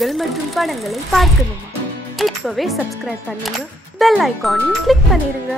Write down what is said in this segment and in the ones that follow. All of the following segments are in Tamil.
நிகழ்ச்சிகள் மற்றும் படங்களை பார்க்கணுமா? இப்பவே சப்ஸ்கிரைப் பண்ணுங்க, பெல் ஐகானையும் கிளிக் பண்ணிருங்க.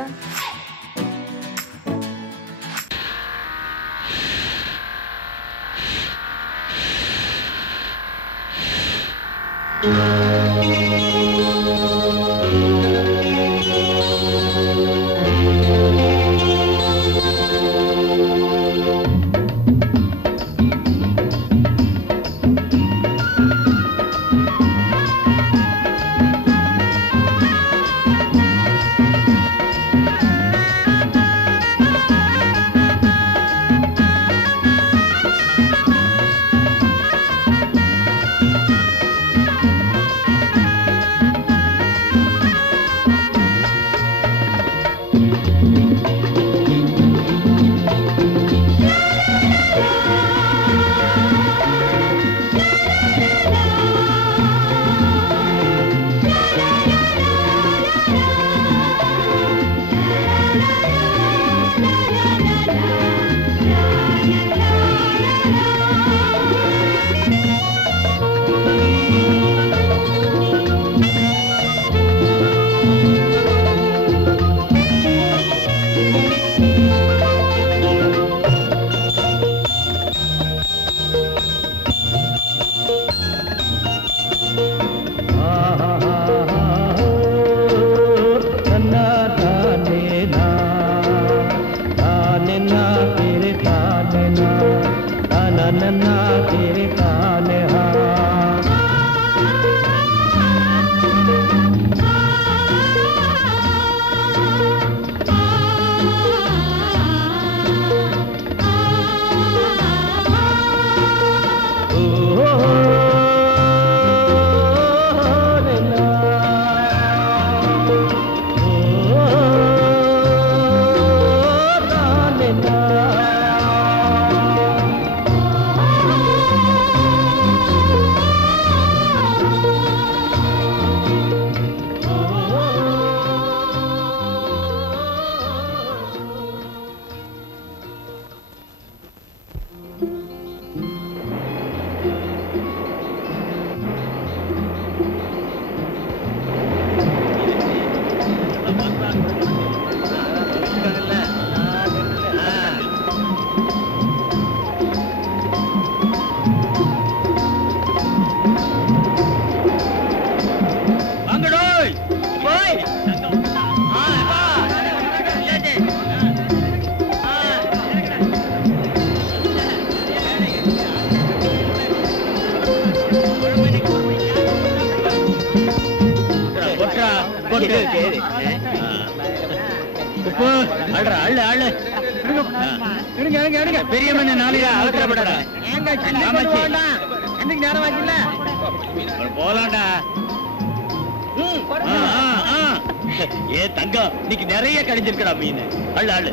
நிறைய கிடைச்சிருக்கா மீன். அள்ளு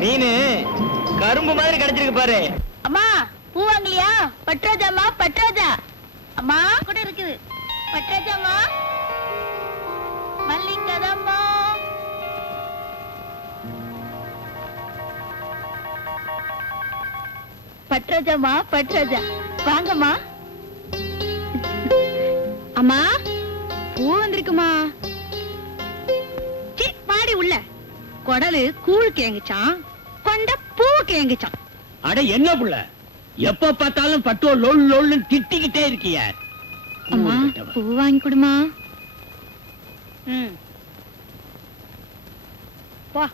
மீன் கரும்பு மாதிரி கிடைச்சிருக்கு பாரு. அம்மா பூ வாங்கலையா? பட்ராஜாமா, பட்ராஜா அம்மா கூட இருக்குது. பட்ராஜாமா, மல்லிகதம்மா, பட்ராஜாமா, பட்ராஜா வாங்கம்மா. அம்மா பூ வந்திருக்குமா? பாடி உள்ள கொடலு கூழ் கேங்குச்சான், கொண்ட பூ கேங்குச்சான். அட என்ன புள்ள, எப்ப பார்த்தாலும் பட்டோ லோல் லோல்னு திட்டிக்கிட்டே இருக்கிய. அம்மா பூ வாங்கி கொடுமா. வா.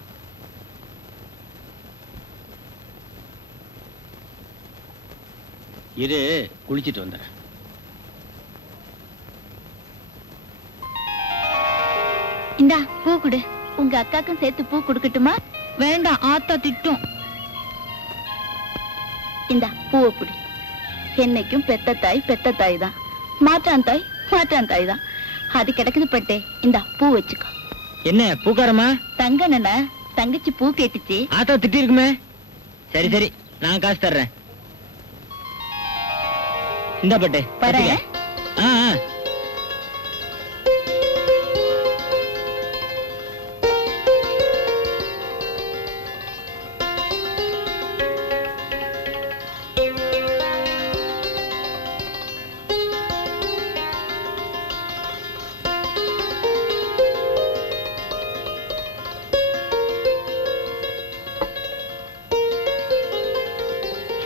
இரு குளிச்சிட்டு வந்துடுறேன். இந்தா பூ கொடு. உங்க அக்காக்கும் சேர்த்து பூ கொடுக்கட்டுமா? வேண்டாம், ஆத்தா திட்டும். இந்தா பூவை பிடி. என்னைக்கும் பெத்த தாய் தான், மாற்றான் தாய் தான். அது கிடக்குது பட்டே. இந்தா பூ வச்சுக்கோ. என்ன பூக்காரமா? தங்க நன தங்கச்சி பூ கேட்டுச்சு. ஆத்தா திட்டி இருக்குமே. சரி சரி, நான் காசு தர்றேன். இந்த பட்டே வரேன்.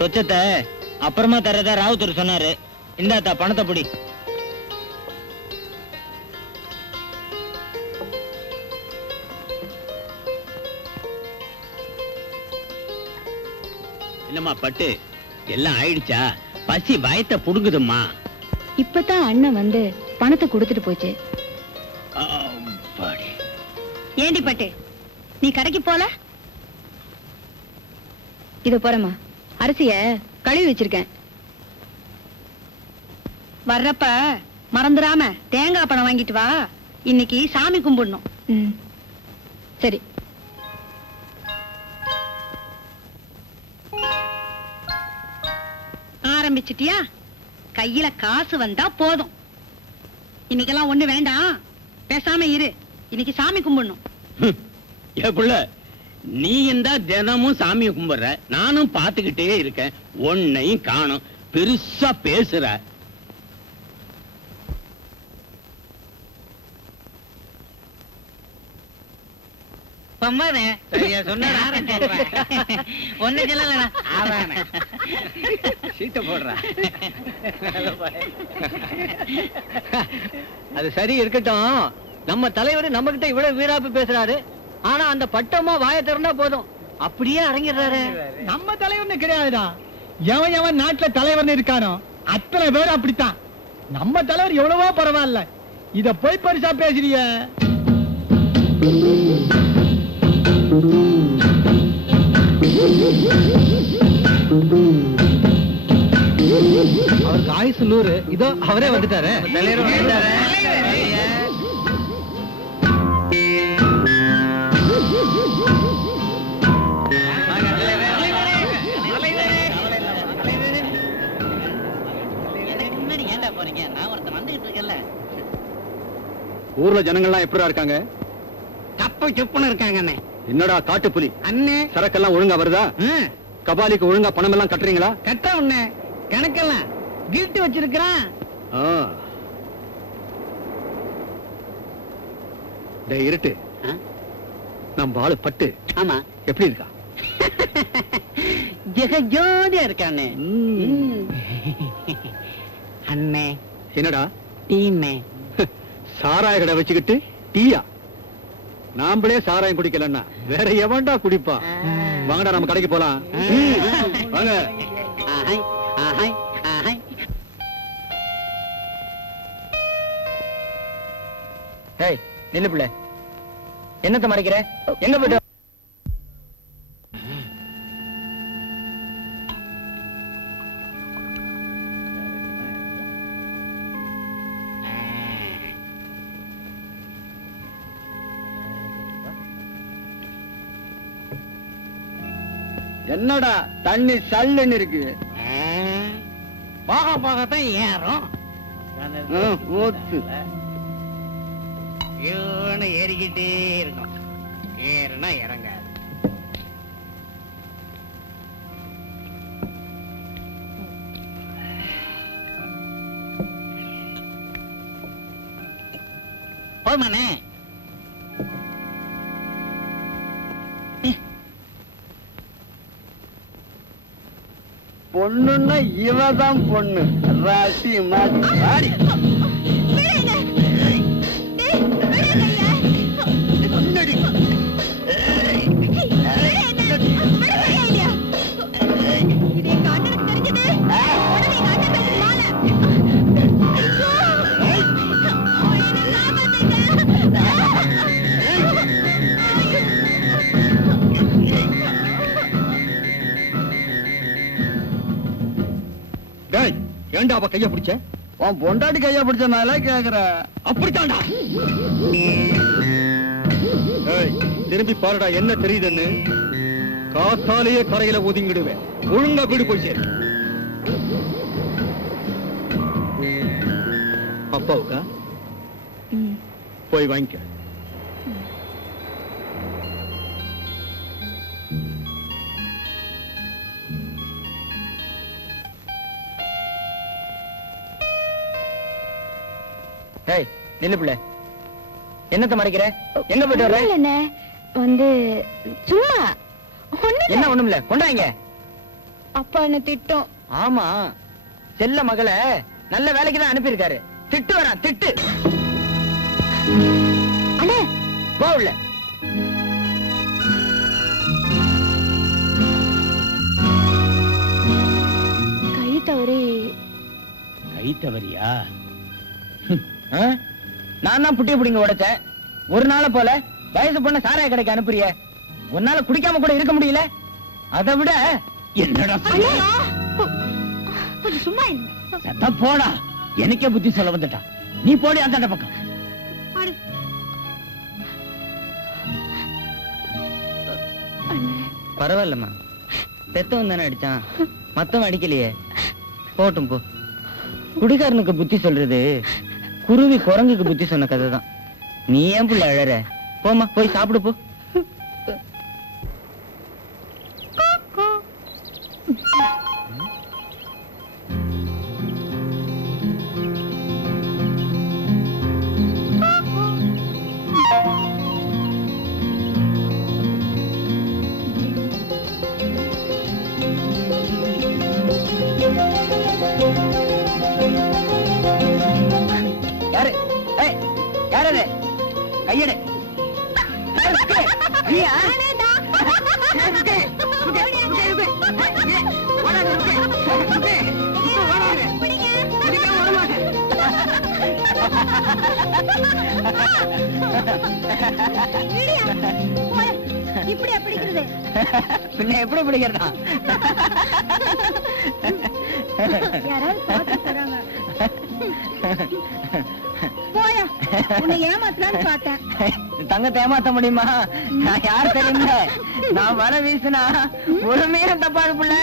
சொச்சத்தை அப்புறமா தரதா ராவுத்தர் சொன்னாரு. இந்தாத்தா பணத்தை பிடி. என்னம்மா பட்டு, எல்லாம் ஆயிடுச்சா? பசி வயத்தை புடுங்குதும்மா. இப்பதான் அண்ணன் வந்து பணத்தை கொடுத்துட்டு போச்சு. ஏண்டி பட்டு, நீ கடைக்கு போல? இது போறமா, அரிசிய கழுவி வச்சிருக்கேன். வர்றப்ப மறந்துடாம தேங்காய் பழம் வாங்கிட்டு வா. இன்னைக்கு சாமி கும்பிடணும். சரி. ஆரம்பிச்சிட்டியா? கையில காசு வந்தா போதும். இன்னைக்கெல்லாம் ஒண்ணு வேண்டாம், பேசாம இரு. இன்னைக்கு சாமி கும்பிடணும். ஏப்புள்ள, நீ இந்த தினமும் சாமியை கும்பிடுற, நானும் பாத்துக்கிட்டே இருக்கேன். ஒன்னையும் காணும். பெருசா பேசுற. அது சரி இருக்கட்டும். நம்ம தலைவர் நம்ம கிட்ட இவ்வளவு வீராப்பு பேசுறாரு. ஆனா அந்த பட்டமா வாயை திறந்தா போதும், அப்படியே அரங்கிடுறாரு. நம்ம தலைவர்னு கிடையாதுதான். எவன் எவன் நாட்டுல தலைவர்னு இருக்கானோ அத்தனை பேர் அப்படித்தான். நம்ம தலைவர் எவ்வளவோ பரவாயில்ல, இத போய் பரிசா பேசுறிய. அவருக்கு ஆயுசு 100. இதோ அவரே வந்துட்டாரு. ஊர்ல ஜனங்கள்லாம் எப்படா இருக்காங்க? தப்பு சுப்புன்னு இருக்காங்க. என்னடா காட்டு புலி அண்ணே, சரக்கெல்லாம் ஒழுங்கா வருதா? கபாலிக்கு ஒழுங்கா பணம் எல்லாம் கட்டுறீங்களா? கட்ட உன்ன கணக்கெல்லாம் கில்ட்டு வச்சிருக்கான். இருட்டு நம்ம ஆளு பட்டு. ஆமா, எப்படி இருக்கா? ஜெகஜோதியா இருக்கானே. அண்ணே, என்னடா டீமே சாராய கடை வச்சுக்கிட்டு டீயா? நாமளே சாராயம் குடிக்கலன்னா வேற எவன்டா குடிப்பா? வாங்கடா நம்ம கடைக்கு போலாம். வாங்க. நில்லு பிள்ளை, என்னத்த மறைக்கிற? எங்க போயிட்டு? என்னடா தண்ணி சல்லுன்னு இருக்கு? போக போகத்தான் ஏறும். ஏறிக்கிட்டே இருக்கும். ஏறுனா இறங்காது. போமானே. பொண்ணுன்னா இவதான் பொண்ணு. ராசி மாடி ஏண்டா அவ கைய பிடிச்ச? உன் பொண்டாட்டி கைய பிடிச்சனால கேக்குற. அப்படித்தான்டா. திரும்பி பாருடா, என்ன தெரியுதுன்னு. காத்தாலேயே கரையில ஒதுங்கிடுவேன். ஒழுங்கா வீடு போய் சேரு. அப்பாவுக்கா? போய் வாங்கிக்க. நில்லு பிள்ளை, என்னத்த மறைக்கிற? எங்க போயிட்டு வர? என்ன வந்து சும்மா என்ன ஒண்ணும் இல்ல, கொண்டாங்க. அப்பா என்ன திட்டம். ஆமா, செல்ல மகளை நல்ல வேலைக்கு தான் அனுப்பியிருக்காரு. திட்டு வரான், திட்டு. அண்ணே போகல. கை தவறி. கை தவறியா? நான் தான் புட்டிய புடிங்க உடைச்சேன். ஒரு நாள போல வயசு பொண்ண சாராய கடைக்கு அனுப்புறிய. ஒரு நாள் குடிக்காம கூட இருக்க முடியல. அதை விட என்னடா கொஞ்சம் சும்மா சத்தம் போடா. எனக்கே புத்தி சொல்ல வந்துட்டா. நீ போடி அந்த பக்கம். பரவாயில்லம்மா, பெத்தவன் தானே அடிச்சான், மத்தவன் அடிக்கலையே. போட்டும் போ. குடிகாரனுக்கு புத்தி சொல்றது குருவி குரங்குக்கு புத்தி சொன்ன கதை தான். நீ ஏன் புள்ள அழற? போமா, போய் சாப்பிடு போ. யாரு? யாரு? கையெடு. இப்படி பிடிக்கிறது பின்ன எப்படி பிடிக்கிறதா? யாராவது பார்த்து போறாங்க. போயா, உன்னை ஏமாத்தலான்னு பார்த்தேன். தங்கத்தை ஏமாத்த முடியுமா? நான் யார் தெரியுங்க? நான் வர வீசினா ஒரு மீறம் தப்பாது பிள்ளை.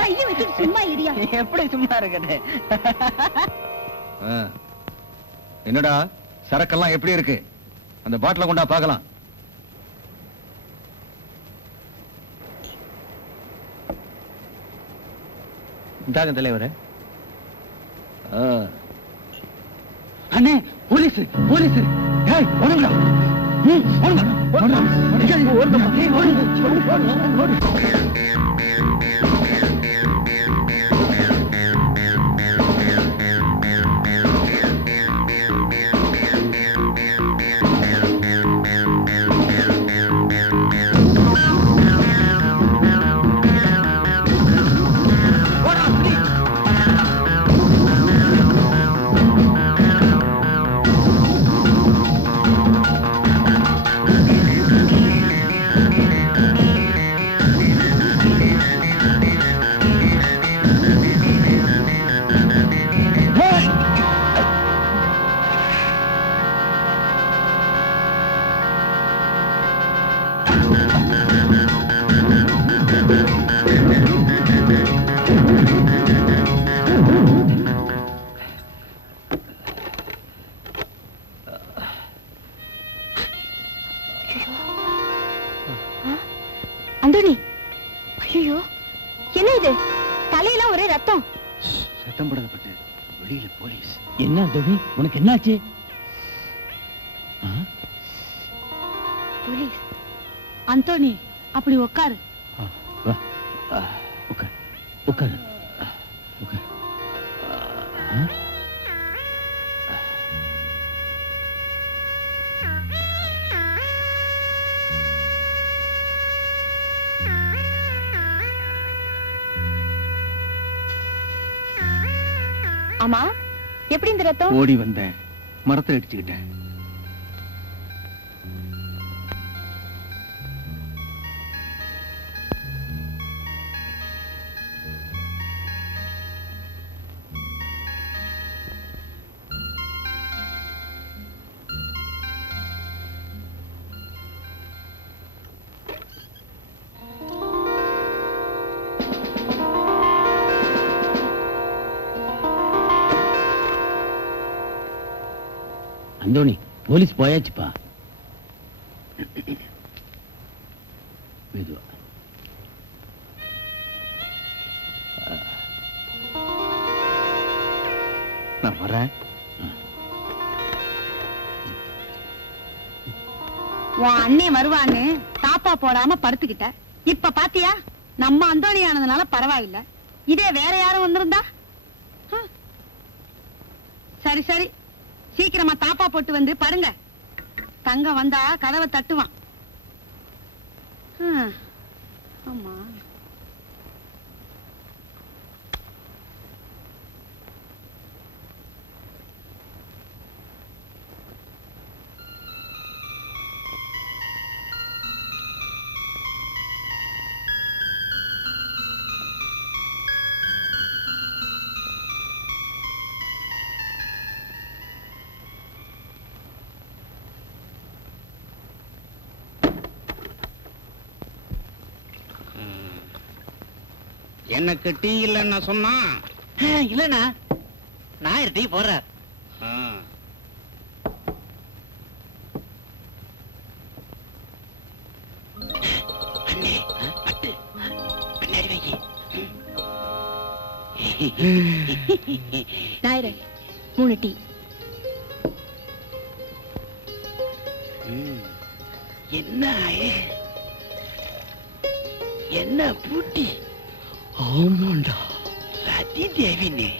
கையை வச்சு சும்மா இரியா. எப்படி சும்மா இருக்குது? என்னடா சரக்கெல்லாம் எப்படி இருக்கு? அந்த பாட்டில கொண்டா பார்க்கலாம். இந்தாங்க தலைவரே. அண்ணே, போலீஸ் போலீஸ். ஏய் ஓடுங்கடா. ஓடுங்க. அந்தோனி, ஐயோ என்ன இது? தலையெல்லாம் ஒரே ரத்தம். சத்தம் போடப்பட்டு வெளியில போலீஸ். என்ன தோவி, உனக்கு என்னாச்சு? போலீஸ். அந்தோனி, அப்படி உட்காரு. வா, உட்கார் உட்கார் உட்கார். ஆமா, எப்படி இந்த ரத்தம்? ஓடி வந்தேன், மரத்தில் அடிச்சுக்கிட்டேன். அந்தோணி, போலீஸ் போயாச்சுப்பா. மெதுவா. நான் வரேன். உன் அண்ணே வருவான்னு தாப்பா போடாம படுத்துக்கிட்ட. இப்ப பாத்தியா? நம்ம அந்தோணி ஆனதுனால பரவாயில்ல, இதே வேற யாரும் வந்திருந்தா? சரி சரி, சீக்கிரமா தாப்பா போட்டு வந்து பாருங்க. தங்கம் வந்தா கதவை தட்டுவான். ஆமா, எனக்கு டீ இல்லைன்னா சொன்னா இல்லண்ணா, நான் டீ போடுறார். நாயரே, 3 டீ. என்ன என்ன பூட்டி? ஆமாண்டா, சதி தேவினே.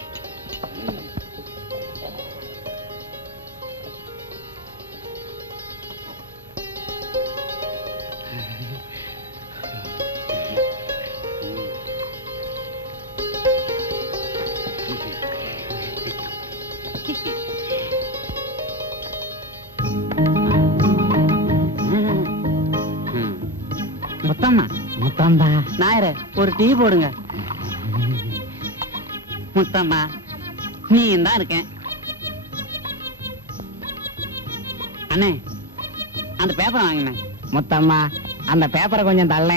முத்தம்மா, நாயர ஒரு டீ போடுங்க. முத்தம்மா, நீ தான் இருக்கேன். அண்ணே, அந்த பேப்பரை வாங்கினேன். முத்தம்மா, அந்த பேப்பரை கொஞ்சம் தள்ள.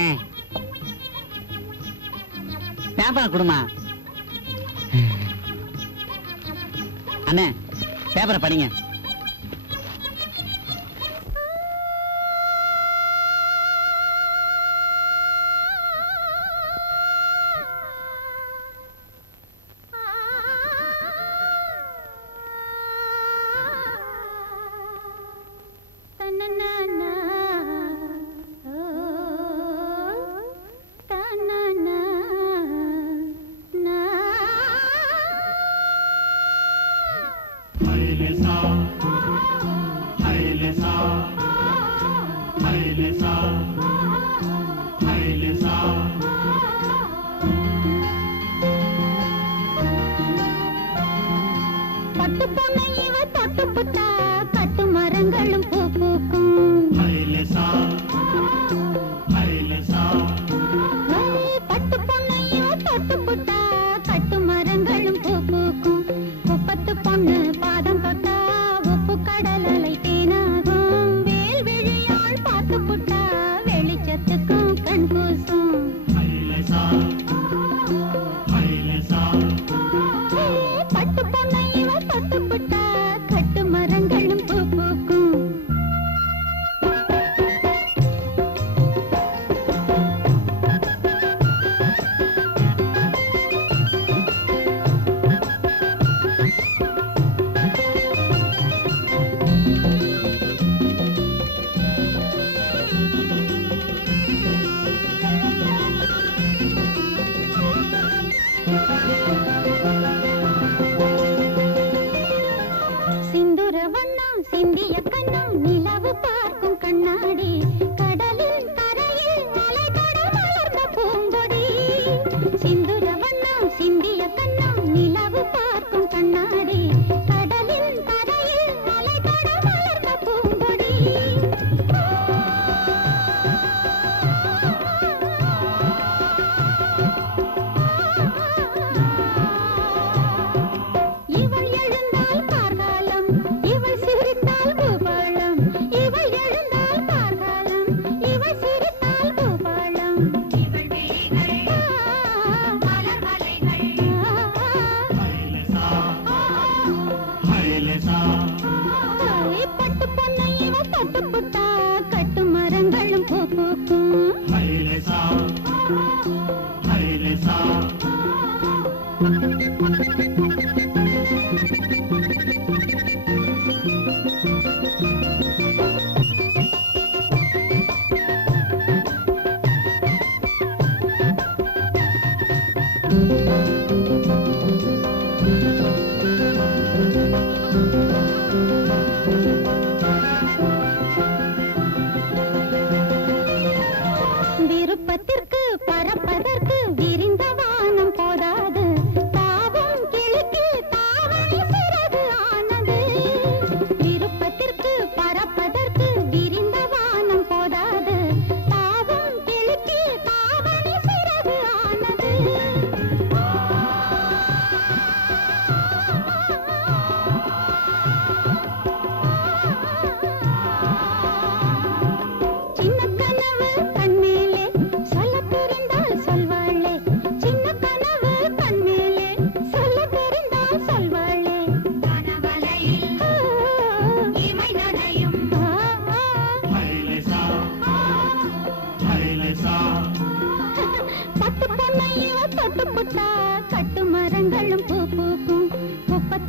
பேப்பரை கொடுமா. அண்ணே, பேப்பரை படிங்க.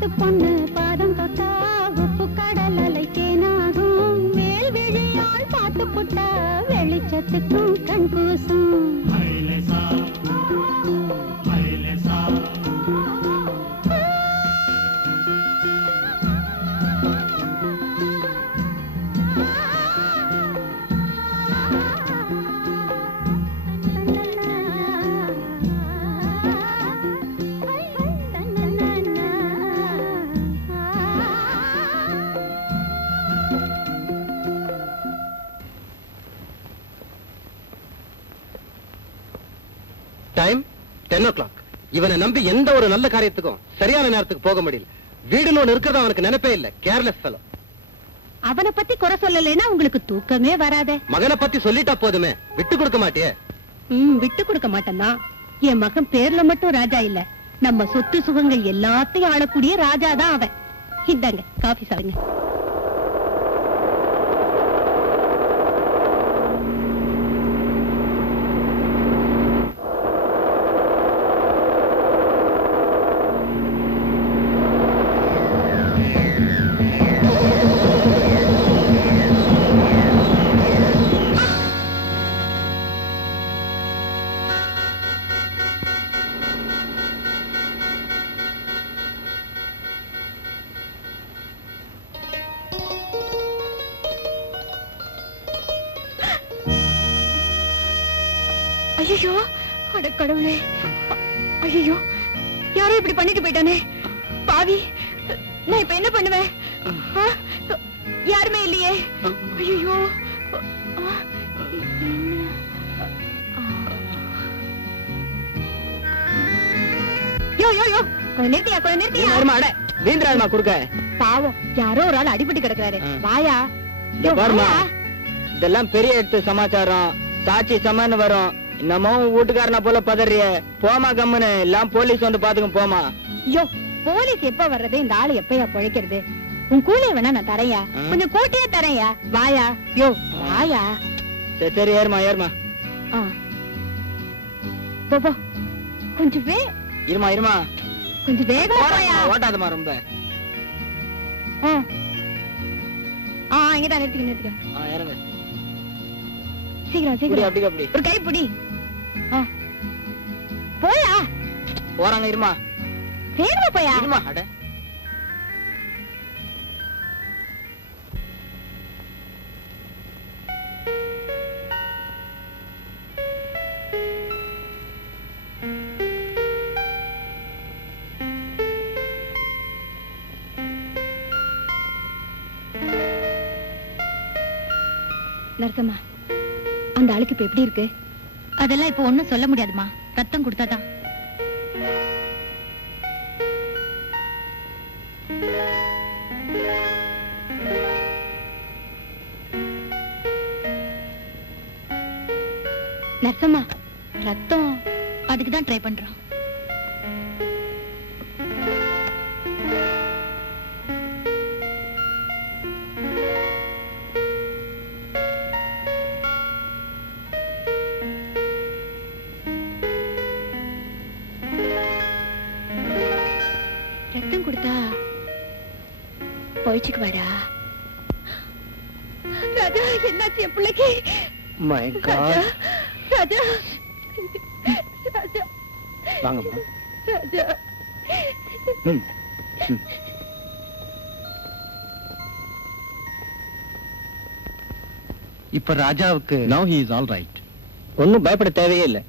காட்டு பொண்ணு பாதம் தொட்டா உப்பு கடல் அலை தேனாகும் மேல் விழியால் பார்த்து புட்டா வெளிச்சத்துக்கும் கண் கூசும் டைம் 10 o'clock. இவனை நம்பி எந்த ஒரு நல்ல காரியத்துக்கும் சரியான நேரத்துக்கு போக முடியல. வீடு லோன் இருக்கிறது அவனுக்கு நினைப்பே இல்ல. Careless fellow. அவனை பத்தி குறை சொல்லலைன்னா உங்களுக்கு தூக்கமே வராதே. மகனை பத்தி சொல்லிட்டா போதுமே, விட்டு கொடுக்க மாட்டியே? விட்டு கொடுக்க மாட்டேன்னா என் மகன் பேர்ல மட்டும் ராஜா இல்ல, நம்ம சொத்து சுகங்கள் எல்லாத்தையும் ஆளக்கூடிய ராஜா தான் அவன். இந்தாங்க காபி சாப்பிடுங்க. ஐயோ, அட கடவுளே! ஐயோ, யாரோ இப்படி பண்ணிட்டு போயிட்டானே பாவி. நான் இப்ப என்ன பண்ணுவேன்? யாருமே இல்லையே. ஐயோ, யோ யோ யோ, கொஞ்சம் நிறுத்தியா, கொஞ்சம் நிறுத்தியா. நீந்திராமா குறுக்க. பாவம், யாரோ ஒரு ஆள் அடிபட்டு கிடக்குறாரு. வாயா. பாருமா, இதெல்லாம் பெரிய எடுத்து சமாச்சாரம். சாட்சி சமான்னு வரும். என்னமோ வீட்டுக்காரனா போல பதறிய. போமா கம்முன்னு, எல்லாம் போலீஸ் வந்து பாத்துக்கும். போமா. யோ, போலீஸ் எப்ப வர்றது? இந்த ஆளு எப்பயா பழைக்கிறது? உன் கூலிய வேணா நான் தரையா, கொஞ்சம் கூட்டியே தரையா. வாயா. யோ வாயா. சரி சரி, ஏறுமா ஏறுமா. போ கொஞ்சம் இருமா இருமா, கொஞ்சம் வேகமா போயா. ஓட்டாதமா ரொம்ப. இங்கதான் நிறுத்திக்க நிறுத்திக்க. இறங்க. சீக்கிரம் சீக்கிரம். அப்படி அப்படி ஒரு கை பிடி. போயா. போறாங்க. இருமா வேகமா போயா. இருமா. அட நரசம்மா, அந்த ஆளுக்கு இப்ப எப்படி இருக்கு? அதெல்லாம் இப்ப ஒண்ணும் சொல்ல முடியாதுமா. ரத்தம் கொடுத்தாதான். நரசம்மா, ரத்தம் அதுக்குதான் ட்ரை பண்றோம். ரத்தம் கொடுத்தா போயிச்சுக்கு வாடா. ராஜா, என்னாச்சு என் பிள்ளைக்கு? My God. ராஜா, ராஜா, வாங்கம்மா. ராஜா. இப்ப ராஜாவுக்கு Now he is all right. ஒன்னும் பயப்பட தேவையே இல்ல.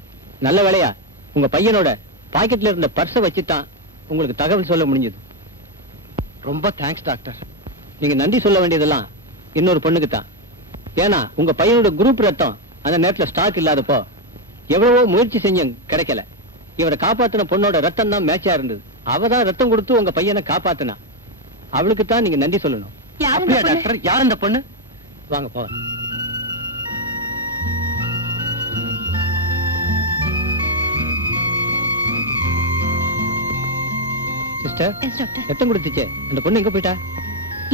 நல்ல வேலையா உங்க பையனோட பாக்கெட்ல இருந்த பர்ஸ வச்சுதான் உங்களுக்கு தகவல் சொல்ல முடிஞ்சது. ரொம்ப தேங்க்ஸ் டாக்டர். நீங்க நன்றி சொல்ல வேண்டியதெல்லாம் இன்னொரு பொண்ணுக்கு தான். ஏன்னா உங்க பையனோட குரூப் ரத்தம் அந்த நேரத்துல ஸ்டாக் இல்லாதப்போ எவ்வளவோ முயற்சி செஞ்சும் கிடைக்கல. இவரை காப்பாத்தின பொண்ணோட ரத்தம் தான் மேட்சா இருந்தது. அவதான் ரத்தம் கொடுத்து உங்க பையனை காப்பாத்தினா. அவளுக்கு தான் நீங்க நன்றி சொல்லணும். அப்படியா டாக்டர்? யார் அந்த பொண்ணு? வாங்க போ. சிஸ்டர், ரத்தம் கொடுத்துச்சே அந்த பொண்ணு எங்க போயிட்டா?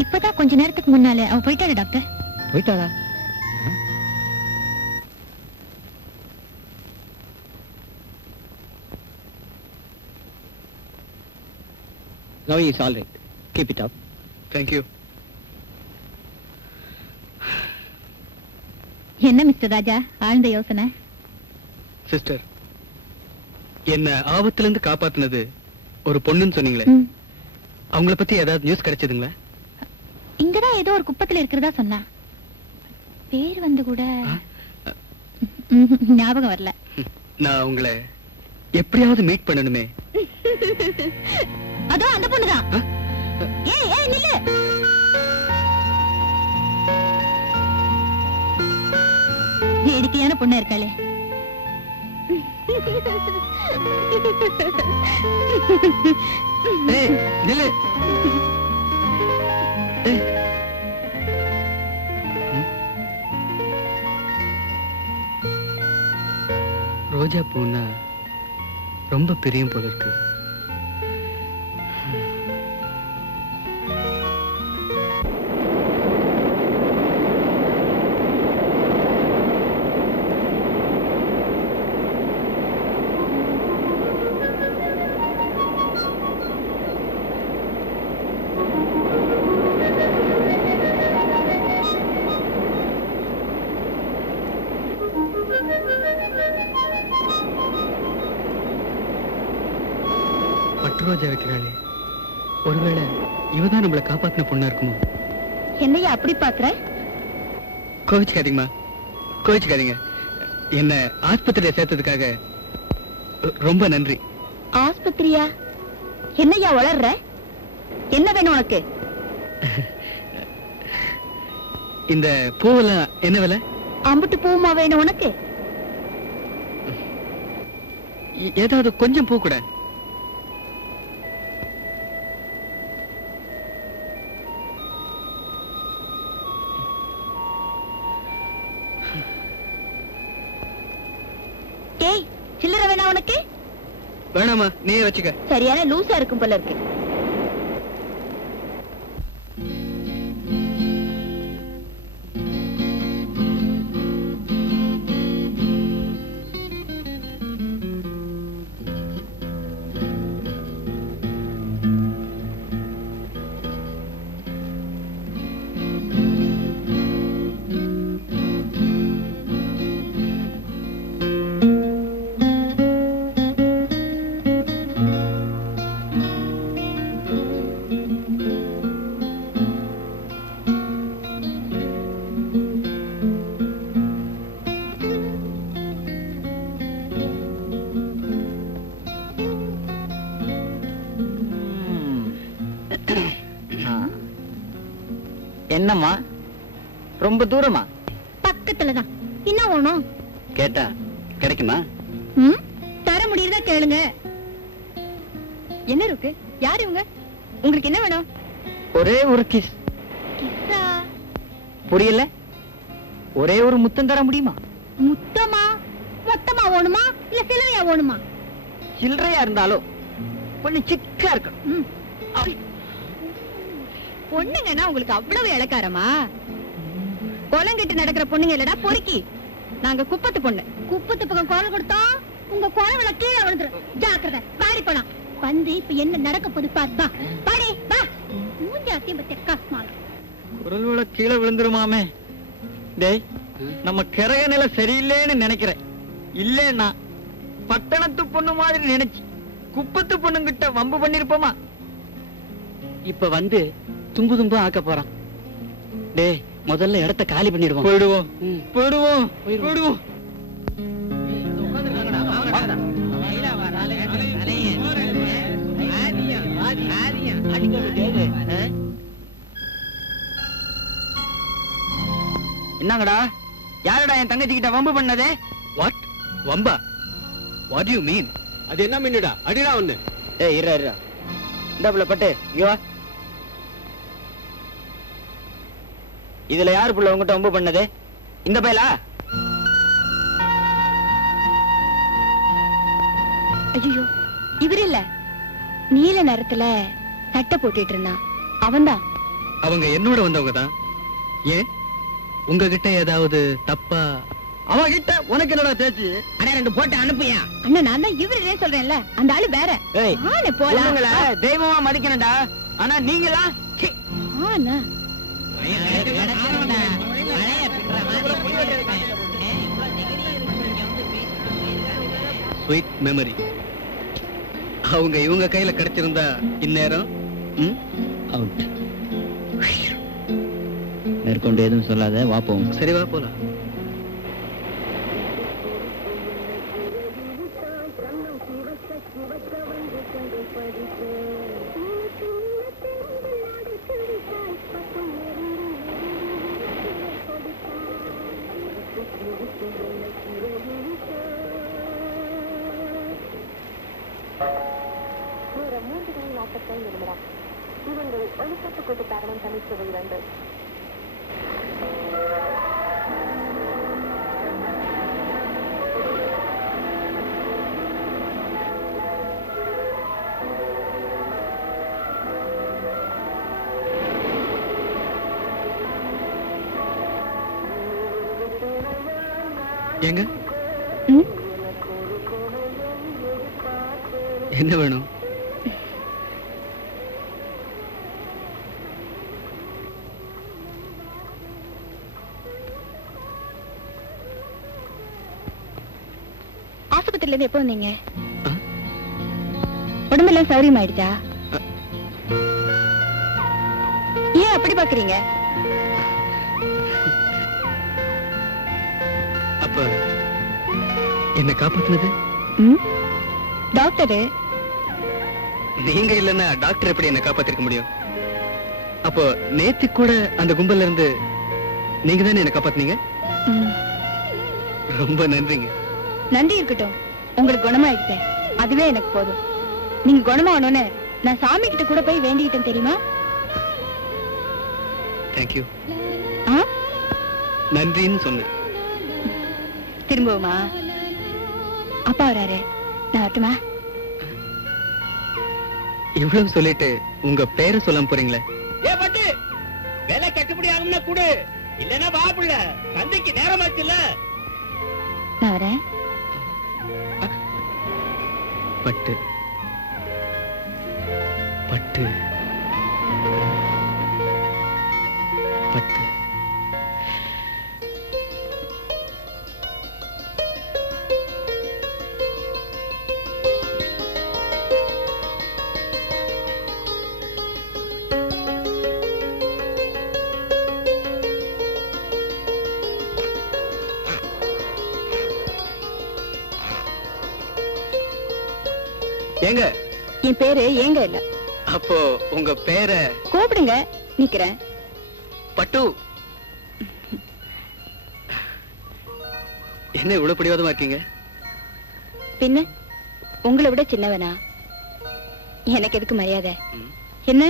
இப்பதான் கொஞ்ச நேரத்துக்கு முன்னாலே அவ போயிட்டாரு டாக்டர். போயிட்டாளா? Now it's all right. Keep it up. Thank you. என்ன மிஸ்டர் ராஜா ஆழ்ந்த யோசனை? சிஸ்டர், என்ன ஆபத்துல இருந்து காப்பாத்துனது ஒரு பொண்ணுன்னு சொன்னீங்களே, அவங்கள பத்தி ஏதாவது நியூஸ் கிடைச்சதுங்களா? இங்கதான் ஏதோ ஒரு குப்பத்துல இருக்கிறதா சொன்னா. பேர் வந்து கூட ஞாபகம் வரல. நான் உங்களை எப்படியாவது மீட் பண்ணணுமே. அதோ அந்த பொண்ணுதான். ஏய் ஏய் நில்லு. வேடிக்கையான பொண்ணா இருக்காளே. ஏய் நில்லு. ரோஜா பூன்னா ரொம்ப பிரியம் போல இருக்கு. ரோஜா இருக்கிறாளே, ஒருவேளை இவதான் நம்மளை காப்பாத்தின பொண்ணா இருக்குமோ? என்னையா அப்படி பாக்குற? கோவிச்சுக்காதீங்கம்மா, கோவிச்சுக்காதீங்க. என்ன ஆஸ்பத்திரியில சேர்த்ததுக்காக ரொம்ப நன்றி. ஆஸ்பத்திரியா? என்னையா வளர்ற? என்ன வேணும் உனக்கு? இந்த பூவெல்லாம் என்ன விலை? அம்புட்டு பூமா வேணும் உனக்கு? ஏதாவது கொஞ்சம் பூ கூட. சில்லறை வேணா உனக்கு? வேணாமா, நீயே வச்சுக்க. சரியான லூசா இருக்கும் போல இருக்கு. என்னம்மா, ரொம்ப தூரமா? பக்கத்துலதான். என்ன வேணும்? கேட்டா கிடைக்குமா? தர முடியறதா கேளுங்க. என்ன இருக்கு? யாரு இவங்க? உங்களுக்கு என்ன வேணும்? ஒரே ஒரு கிஸ். கிஸ்ஸா? புரியல. ஒரே ஒரு முத்தம் தர முடியுமா? முத்தமா? மொத்தமா வேணுமா இல்ல சில்லறையா வேணுமா? சில்லறையா இருந்தாலும் கொஞ்சம் சிக்கா இருக்கணும். பொண்ணுங்கன்னா உங்களுக்கு அவ்வளவு இளக்காரமா? கொலங்கிட்டு நடக்கிற பொண்ணுங்க இல்லடா பொறுக்கி. நாங்க குப்பத்து பொண்ணு. குப்பத்து பக்கம் குரல் கொடுத்தோம் உங்க குரவள கீழே விழுந்துரும். ஜாக்கிரதை. பாடி போலாம். வந்து இப்ப என்ன நடக்க போது பாரு. பாடி வா. மூஞ்சாத்தியம் பத்தி கஸ்மால. குரல் கீழே விழுந்துருமாமே. டேய், நம்ம கிரக நிலை சரியில்லைன்னு நினைக்கிறேன். இல்லன்னா பட்டணத்து பொண்ணு மாதிரி நினைச்சு குப்பத்து பொண்ணுங்கிட்ட வம்பு பண்ணிருப்போமா? இப்ப வந்து தும்பு தும்பு ஆக்க போறான். டேய், முதல்ல இடத்த காலி பண்ணிடுவோம். போயிடுவோம் போயிடுவோம் போயிடுவோம். என்னங்கடா, யாரடா என் தங்கச்சி கிட்ட வம்பு பண்ணதே? What? Lanba? What you mean? அது என்ன மீன்டா? அடிடா ஒண்ணு. ஏய் இரு இரு. இந்த புள்ள பட்டு இங்க வா. இதுல யாரு புள்ள உங்ககிட்ட வம்பு பண்ணதே? இந்த பையலா? ஐயோ, இவர் இல்ல. நீல நேரத்துல சட்டை போட்டுட்டு இருந்தான் அவன்தான். அவங்க என்னோட வந்தவங்க தான். ஏன் உங்ககிட்ட ஏதாவது தப்பா? அவகிட்ட உனக்கு என்னடா பேச்சு? அண்ணா 2 போட்டு அனுப்புயா. அண்ணா நான் தான் இவரே சொல்றேன்ல, அந்த ஆளு வேற. ஆளு போலாம். தெய்வமா மதிக்கணும்டா. ஆனா நீங்களா? ஆனா ஸ்வீட் மெமரி. அவங்க இவங்க கையில கிடைச்சிருந்தா இந்நேரம் அவுட். மேற்கொண்டு எதுவும் சொல்லாத, வா போவோம். சரி வா போலாம். ஏங்க என்ன வேணும்? ஆஸ்பத்திரியில இருந்து எப்போ வந்தீங்க? உடம்பெல்லாம் சௌரியம் ஆயிடுச்சா? ஏன் அப்படி பாக்குறீங்க? அப்ப என்ன காப்பாத்துனது டாக்டரு. நீங்க இல்லன்னா டாக்டர் எப்படி என்ன காப்பாத்திருக்க முடியும்? அப்போ நேத்து கூட அந்த கும்பல்ல இருந்து நீங்க தானே என்ன காப்பாத்துனீங்க. ரொம்ப நன்றிங்க. நன்றி இருக்கட்டும், உங்களுக்கு குணமாயிட்டேன், அதுவே எனக்கு போதும். நீங்க குணமாகணும்னு நான் சாமி கிட்ட கூட போய் வேண்டிக்கிட்டேன் தெரியுமா? தேங்க்யூ. நன்றின்னு சொன்னேன். திரும்பவுமா? அப்பா வராரு, நான் வரட்டுமா? இவ்வளவு சொல்லிட்டு உங்க பேரை சொல்லாம போறீங்களே. ஏ பட்டு வேலை கட்டுப்படி ஆகும்னா கூடு, இல்லன்னா பாப்புல சந்தைக்கு நேரமாச்சுல்ல. நான் வரேன். பட்டு பட்டு பட்டு ஏங்க என் பேரு ஏங்க இல்ல. அப்போ உங்க பேரை கூப்பிடுங்க, நிக்கிறேன். பட்டு. என்ன இவ்வளவு பிடிவாதமா இருக்கீங்க? பின்ன உங்களை விட சின்னவனா? எனக்கு எதுக்கு மரியாதை? என்ன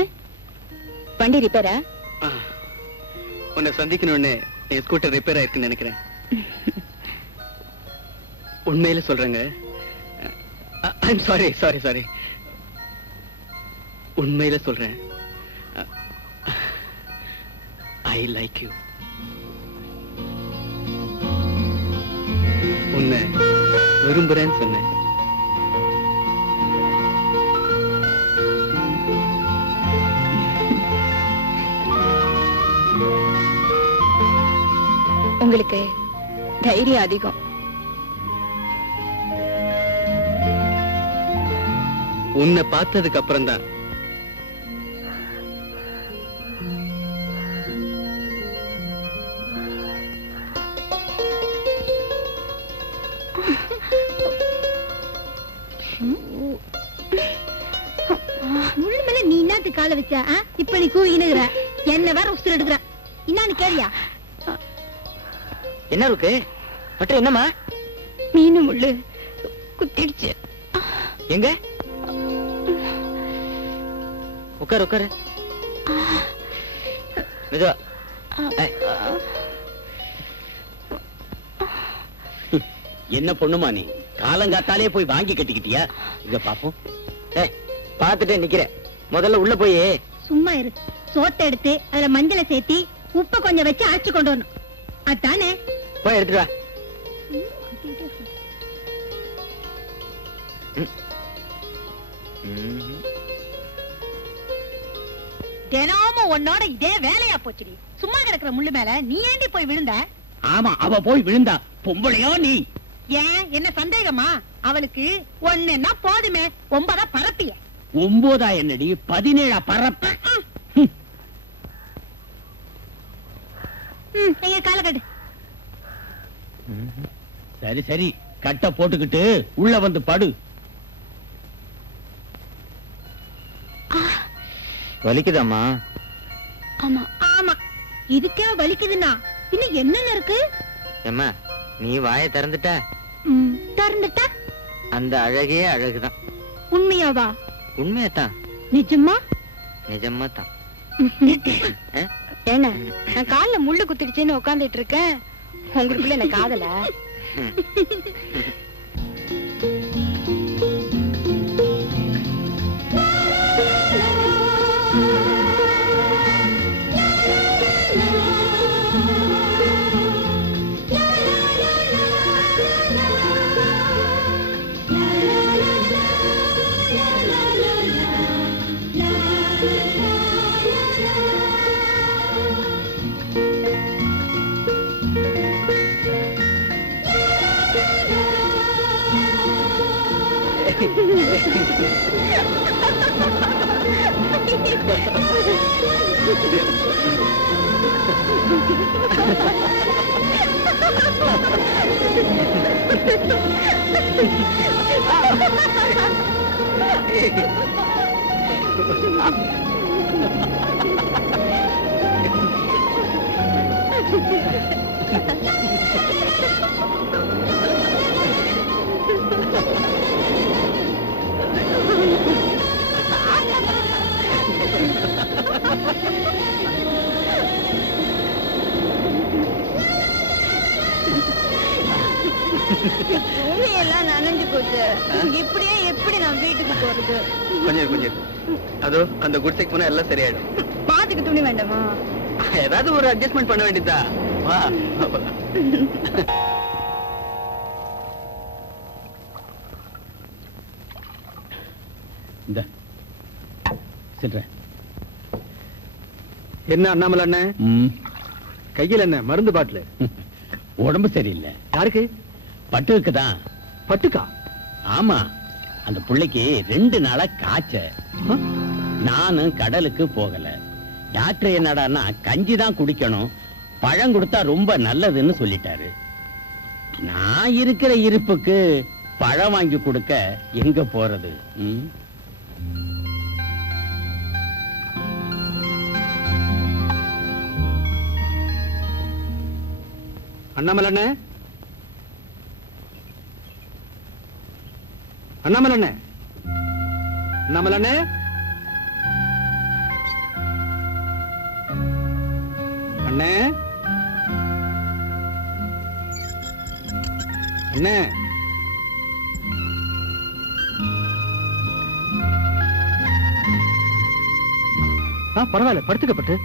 வண்டி ரிப்பேரா? உன்னை சந்திக்கணும்னு என் ஸ்கூட்டர் ரிப்பேர் ஆயிருக்குன்னு நினைக்கிறேன். உண்மையில சொல்றேங்க. I'm sorry sorry sorry. உண்மையில சொல்றேன். I like you. உன்னை விரும்புறேன்னு சொன்னேன். உங்களுக்கு தைரியம் அதிகம். உன்னை பார்த்ததுக்கு அப்புறம் தான் முழுமல நீ என்னத்து கால வச்சா? இப்ப நீ கூவினுகிற, என்ன வேற உசுர் எடுக்கிற. என்னன்னு கேளியா? என்ன இருக்கு பட்டு? என்னம்மா? மீனு முள்ளு குத்திடுச்சு. எங்க? உட்காரு உட்காரு. மெதுவா. என்ன பொண்ணுமா நீ? காலங்காத்தாலே போய் வாங்கி கட்டிக்கிட்டியா? இங்க பாப்போம். பாத்துட்டே நிக்கிறேன். முதல்ல உள்ள போய் சும்மா இரு. சோத்தை எடுத்து அதுல மஞ்சளை சேர்த்தி உப்ப கொஞ்சம் வச்சு அரைச்சு கொண்டு வரணும். அதானே? போய் எடுத்துட்டு வா. தினமும் உன்னோட இதே வேலையா போச்சுடி. சும்மா கிடக்குற முள்ளு மேல நீ ஏண்டி போய் விழுந்த? ஆமா, அவ போய் விழுந்தா. பொம்பளையோ நீ? ஏன் என்ன சந்தேகமா? அவளுக்கு ஒண்ணுன்னா போதுமே, 9 பரப்பிய. 9 என்னடி 17 பரப்ப. நீங்க கால கட்டு. சரி சரி, கட்ட போட்டுக்கிட்டு உள்ள வந்து படு. வலிக்குதாம்மா? ஆமா ஆமா, இதுக்கே வலிக்குதுன்னா இன்னும் என்னென்ன இருக்கு? ஏம்மா நீ வாயை திறந்துட்ட? திறந்துட்டா அந்த அழகே அழகுதான். உண்மையாவா? உண்மையாத்தான். நிஜமா? நிஜமா தான். என்ன நான் கால்ல முள்ளு குத்திடுச்சுன்னு உட்காந்துட்டு இருக்கேன், உங்களுக்குள்ள என்ன காதல? பூமியெல்லாம் நனைஞ்சு போச்சு, இப்படியே எப்படி நான் வீட்டுக்கு போறது? கொஞ்சம் கொஞ்சம் அதோ அந்த குடிசைக்கு போனா எல்லாம் சரியாயிடும். பாத்துக்கு துணி வேண்டாமா? ஏதாவது ஒரு அட்ஜஸ்ட்மெண்ட் பண்ண வேண்டியதா? வா. இந்த சில்ற. என்ன அண்ணாமலை அண்ணன் கையில் என்ன மருந்து பாட்டில்? உடம்பு சரியில்லை. யாருக்கு? பட்டுக்குதான். பட்டுக்கா? ஆமா, அந்த பிள்ளைக்கு 2 நாளா காய்ச்ச. நானும் கடலுக்கு போகல. டாக்டர் என்னடான்னா கஞ்சிதான் குடிக்கணும், பழம் கொடுத்தா ரொம்ப நல்லதுன்னு சொல்லிட்டாரு. நான் இருக்கிற இருப்புக்கு பழம் வாங்கி கொடுக்க எங்க போறது? அண்ணாமலை அண்ணன், அண்ணாமலை அண்ணன், அண்ணாமலை அண்ணன், அண்ணே அண்ணே, பரவாயில்ல படுத்துக்கப்பட்டு.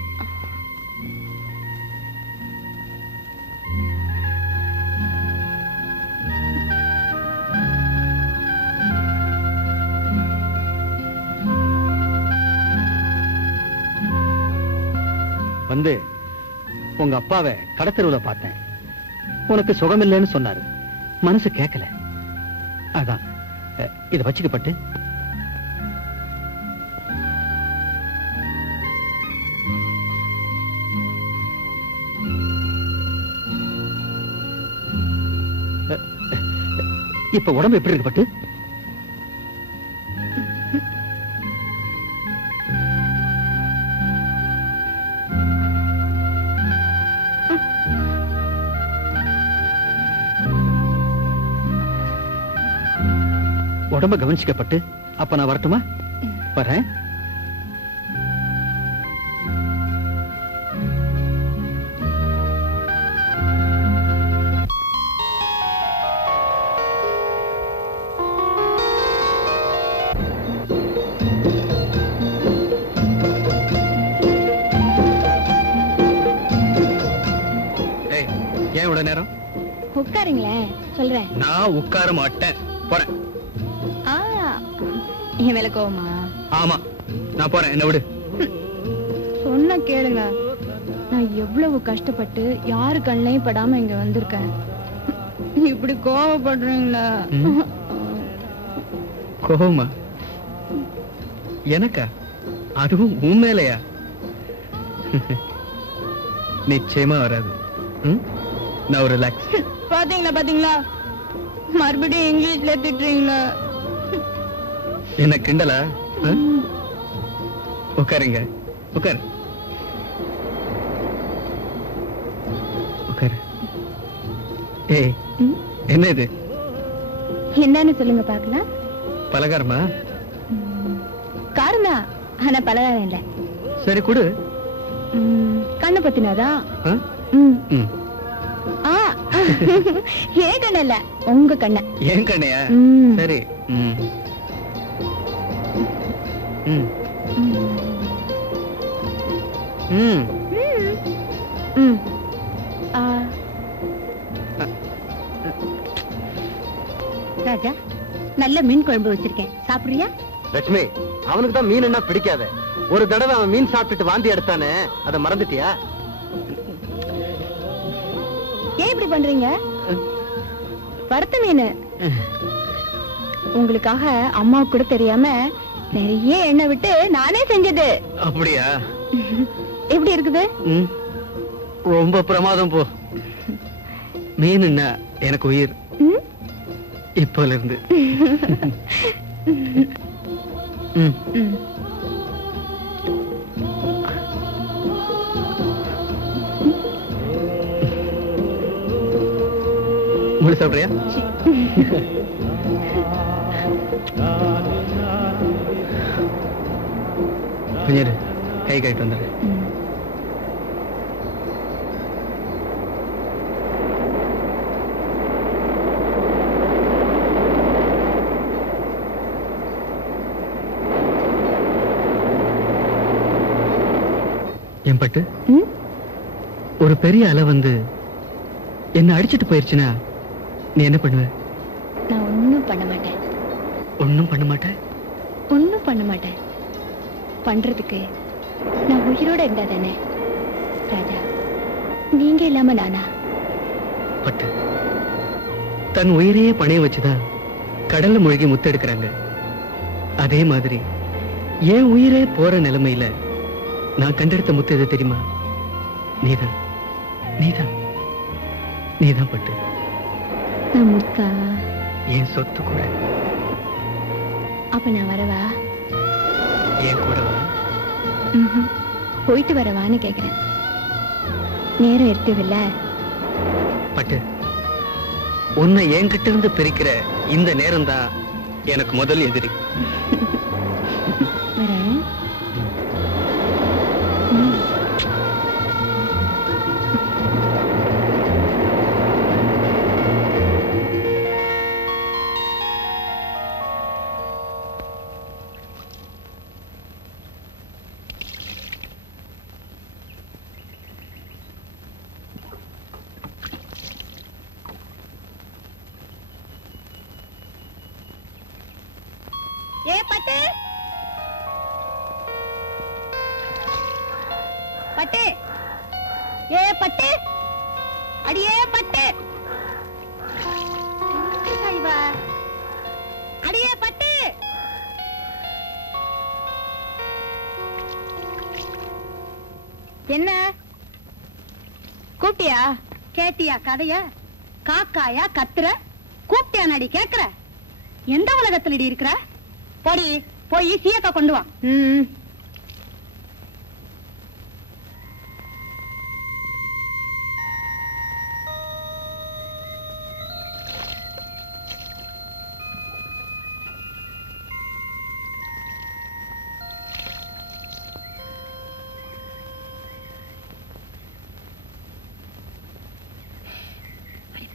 வந்து உங்க அப்பாவை கடத்தெருவுல பார்த்தேன். உனக்கு சுகமில்லைன்னு சொன்னாரு, மனசு கேட்கல. அதான் இத வச்சுக்கப்பட்டு. இப்ப உடம்பு எப்படி இருக்கு பட்டு? உடம்ப கவனிச்சுக்கப்பட்டு. அப்ப நான் வரட்டுமா? வரேன். ஏன் இவ்வளவு நேரம்? உட்காருங்களேன் சொல்றேன். நான் உட்கார மாட்டேன், போறேன். என் மேல கோவமா? ஆமா, நான் போறேன், என்ன விடு. சொன்ன கேளுங்க, நான் எவ்வளவு கஷ்டப்பட்டு யாரு கண்ணையும் படாம இங்க வந்திருக்கேன். இப்படி கோவப்படுறீங்களா? கோவமா? எனக்கா? அதுவும் உன் மேலையா? நிச்சயமா வராது. நான் ரிலாக்ஸ். பாத்தீங்களா மறுபடியும் இங்கிலீஷ்ல திட்டுறீங்களா? என்ன கிண்டலா? உட்காருங்க, உட்காரு, உட்காரு. ஏய், என்ன இது? என்னன்னு சொல்லுங்க பாக்கலாம். பலகாரமா? காரமா, ஆனா பலகாரம் இல்ல. சரி கொடு. கண்ணை பத்தினாதான். ஏன் கண்ண இல்ல, உங்க கண்ண. ஏன் கண்ணையா? சரி. ராஜா, நல்ல மீன் குழம்பு வச்சிருக்கேன், சாப்பிடுறியா? லட்சுமி, அவனுக்கு தான் மீன் என்ன பிடிக்காத. ஒரு தடவை அவன் மீன் சாப்பிட்டுட்டு வாந்தி எடுத்தானே, அதை மறந்துட்டியா? ஏன் இப்படி பண்றீங்க? வறுத்த மீன் உங்களுக்காக அம்மாவுக்கு கூட தெரியாம நிறைய எண்ணெய் விட்டு நானே செஞ்சது. அப்படியா? எப்படி இருக்குது? ரொம்ப பிரமாதம் போ. மீன் என்ன எனக்கு உயிர் இப்போல இருந்து. முழு சாப்பிடுறியா? கொஞ்சம் கை கழிட்டு வந்துடுறேன். என் பட்டு, ஒரு பெரிய அலை வந்து என்ன அடிச்சிட்டு போயிருச்சுன்னா நீ என்ன பண்ணுவ? நான் ஒண்ணும் பண்ண மாட்டேன். ஒண்ணும் பண்ண மாட்டேன்? ஒண்ணும் பண்ண மாட்டேன். பண்றதுக்கு நான் உயிரோட இருந்தா தானே ராஜா. நீங்க இல்லாம நானா? பட்டு, தன் உயிரையே பணைய வச்சுதான் கடல்ல மூழ்கி முத்தெடுக்கிறாங்க. அதே மாதிரி என் உயிரே போற நிலைமையில நான் கண்டெடுத்த முத்து எது தெரியுமா? நீதான், நீதான், நீதான் பட்டு. நான் முத்தா? என் சொத்து கூட. அப்ப நான் வரவா? என் கூட வா. போயிட்டு வரவான்னு கேக்குறேன். நேரம் எடுத்ததில்ல பட்டு. உன்னை என்கிட்ட இருந்து பிரிக்கிற இந்த நேரம் தான் எனக்கு முதல் எதிரி. வரேன். ஏ பட்டு, பட்டு, ஏ பட்டு, அடியே பட்டு, அடியே பட்டு. என்ன கூப்பிட்டியா? கேட்டியா கதைய? காக்காயா கத்துற? கூப்பிட்டியா நடி கேக்குற? எந்த உலகத்துல இடி இருக்கிற? போடி, போய் சீயக்கா கொண்டு வா.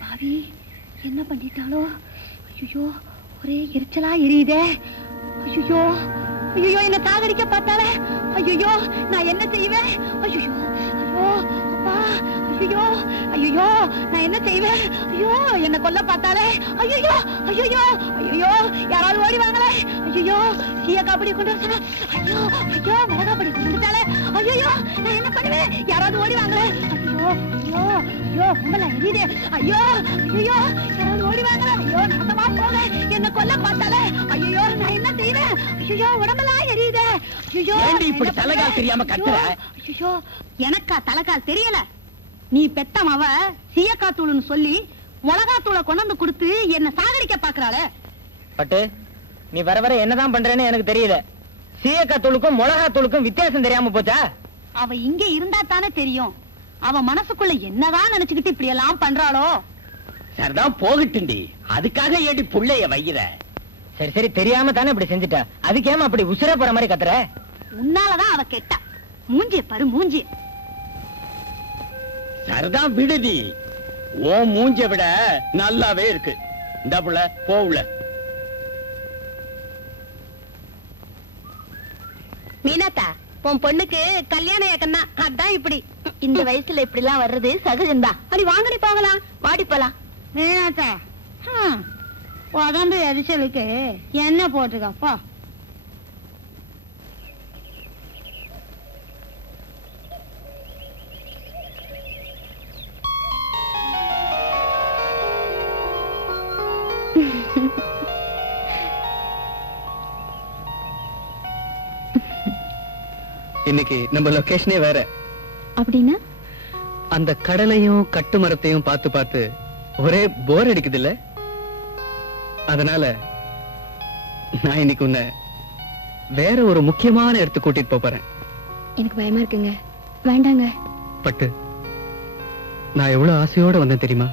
பாவி, என்ன பண்ணிட்டாலோ? ஐயோ, ஒரே எரிச்சலா எரியுதே. ஐயோ, ஐயோ, என்ன சாகடிக்க பார்த்தாலே. ஐயோ, நான் என்ன செய்வேன்? ஐயோ, ஐயோ, அப்பா, ஐயோ, ஐயோ, ஐயோ நான் என்ன செய்வேன்? ஐயோ என்ன கொல்ல பார்த்தாலே. ஐயோ ஐயோ ஐயோ யாராவது ஓடி வாங்களே. ஐயோ சீய காப்படி கொண்டு வர சொன்னா. ஐயோ ஐயோ மிளகாப்படி கொண்டு வந்துட்டாலே. ஐயோ நான் என்ன பண்ணுவேன்? யாராவது ஓடி வாங்களே. ஐயோ ஐயோ ஐயோ உங்கள எரியுதே. ஐயோ ஐயோ யாராவது ஓடி வாங்களே. ஐயோ நடந்தமா போங்க என்ன கொல்ல பார்த்தாலே. ஐயோ நான் என்ன செய்வேன்? ஐயோ உடம்பெல்லாம் எரியுதே. ஐயோ ஏண்டி இப்படி தலைகால் தெரியாம கத்துற? ஐயோ எனக்கா தலைகால் தெரியல. நீ பெத்தமாவ சீயக்காத்தூள்னு சொல்லி மிளகாத்தூளை கொண்டு கொடுத்து என்ன சாகடிக்க பாக்குறாளே. பட்டு நீ வர வர என்னதான் பண்றேன்னு எனக்கு தெரியல. சீயக்காத்தூளுக்கும் மிளகாத்தூளுக்கும் வித்தியாசம் தெரியாம போச்சா? அவ இங்க இருந்தா தானே தெரியும். அவ மனசுக்குள்ள என்னதான் நினைச்சுக்கிட்டு இப்படி எல்லாம் பண்றாளோ. சரிதான் போகட்டுண்டி, அதுக்காக ஏடி புள்ளைய வைக்கிற? சரி சரி தெரியாம தானே இப்படி செஞ்சுட்டா. அதுக்கேமா அப்படி உசுர போற மாதிரி கத்துற? உன்னாலதான் அவ கெட்டா. மூஞ்சிய பாரு மூஞ்சி. சரிதான் விடுதி, ஓ மூஞ்ச விட நல்லாவே இருக்கு. இந்த புள்ள போவுல. மீனாத்தா உன் பொண்ணுக்கு கல்யாண ஏக்கன்னா அதான் இப்படி. இந்த வயசுல இப்படி எல்லாம் வர்றது சகஜம்தான். அடி வாங்கடி போகலாம், வாடி போலாம். மீனாத்தா உடம்பு எரிச்சலுக்கு என்ன போட்டுக்கப்பா. இன்னைக்கு நம்ம லொகேஷனே வேற. அப்படின்னா அந்த கடலையும் கட்டு மரத்தையும் பார்த்து பார்த்து ஒரே போர் அடிக்குது இல்ல? அதனால நான் இன்னைக்கு உன்னை வேற ஒரு முக்கியமான இடத்துக்கு கூட்டிட்டு போறேன். எனக்கு பயமா இருக்குங்க, வேண்டாங்க. பட்டு நான் எவ்வளவு ஆசையோட வந்தேன் தெரியுமா?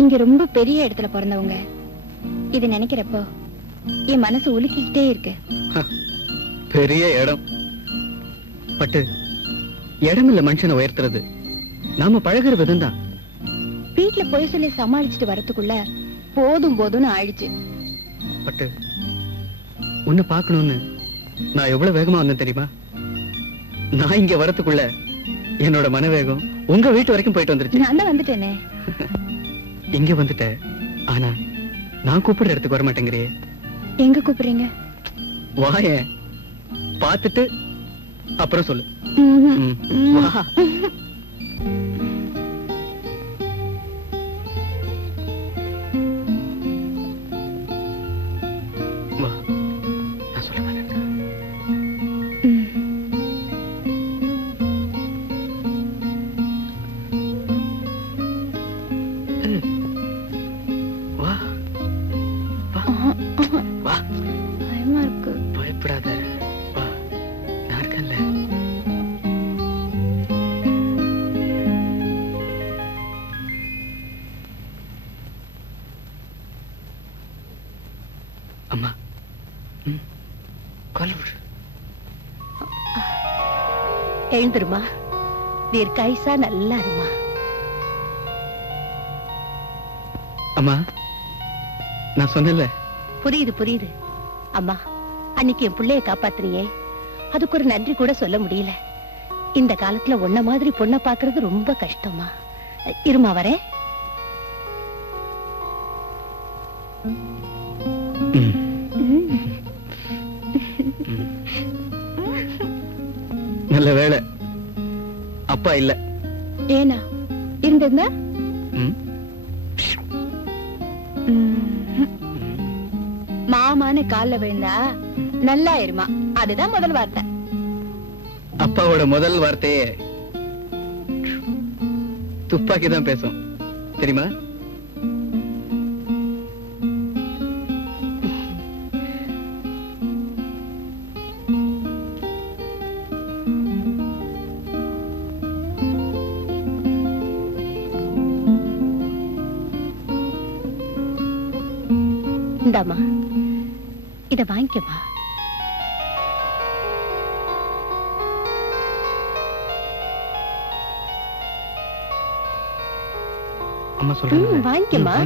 நீங்க ரொம்ப பெரிய இடத்துல பிறந்தவங்க. இது நினைக்கிறப்போ என் மனசு உலுக்கிக்கிட்டே இருக்கு. பெரிய இடம் பட்டு, இடம் இல்ல மனுஷனை உயர்த்துறது, நாம பழகுற விதம் தான். வீட்டுல போய் சொல்லி சமாளிச்சுட்டு வரதுக்குள்ள போதும் போதும்னு ஆயிடுச்சு. பட்டு உன்னை பார்க்கணும்னு நான் எவ்வளவு வேகமா வந்தேன் தெரியுமா? நான் இங்க வரதுக்குள்ள என்னோட மனவேகம் உங்க வீட்டு வரைக்கும் போயிட்டு வந்துருச்சு. நான் தான் வந்துட்டேனே. இங்க வந்துட்டேன், ஆனா நான் கூப்பிடுற இடத்துக்கு வர மாட்டேங்கிறியே. எங்க கூப்பிடுறீங்க? வாயேன், பார்த்துட்டு அப்புறம் சொல்லு. வா. வா, நான் சொல்ல மாட்டேன். வா வா வா. பயமா இருக்கு. பயப்படாத, வா, நான் இருக்கேன்ல. அம்மா கால் விடு. எழுந்துருமா, தீர்க்காயுசா நல்லா இருமா. அம்மா நான் சொன்னேன்ல. புரியுது புரியுது. அம்மா அன்னைக்கு என் பிள்ளைய காப்பாத்தினியே, அதுக்கு ஒரு நன்றி கூட சொல்ல முடியல. இந்த காலத்துல உன்ன மாதிரி பொண்ணை பாக்குறது ரொம்ப கஷ்டமா. இருமா வரேன். நல்ல வேளை அப்பா இல்ல. ஏனா இருந்திருந்தா? மாமான்னு கால்ல விழுந்தா நல்லா இருமா, அதுதான் முதல் வார்த்தை. அப்பாவோட முதல் வார்த்தையே துப்பாக்கி தான் பேசும் தெரியுமா? இந்தாமா, இத வாங்கிக்கமா. அம்மா சொல்றேன், வாங்கிக்கமா.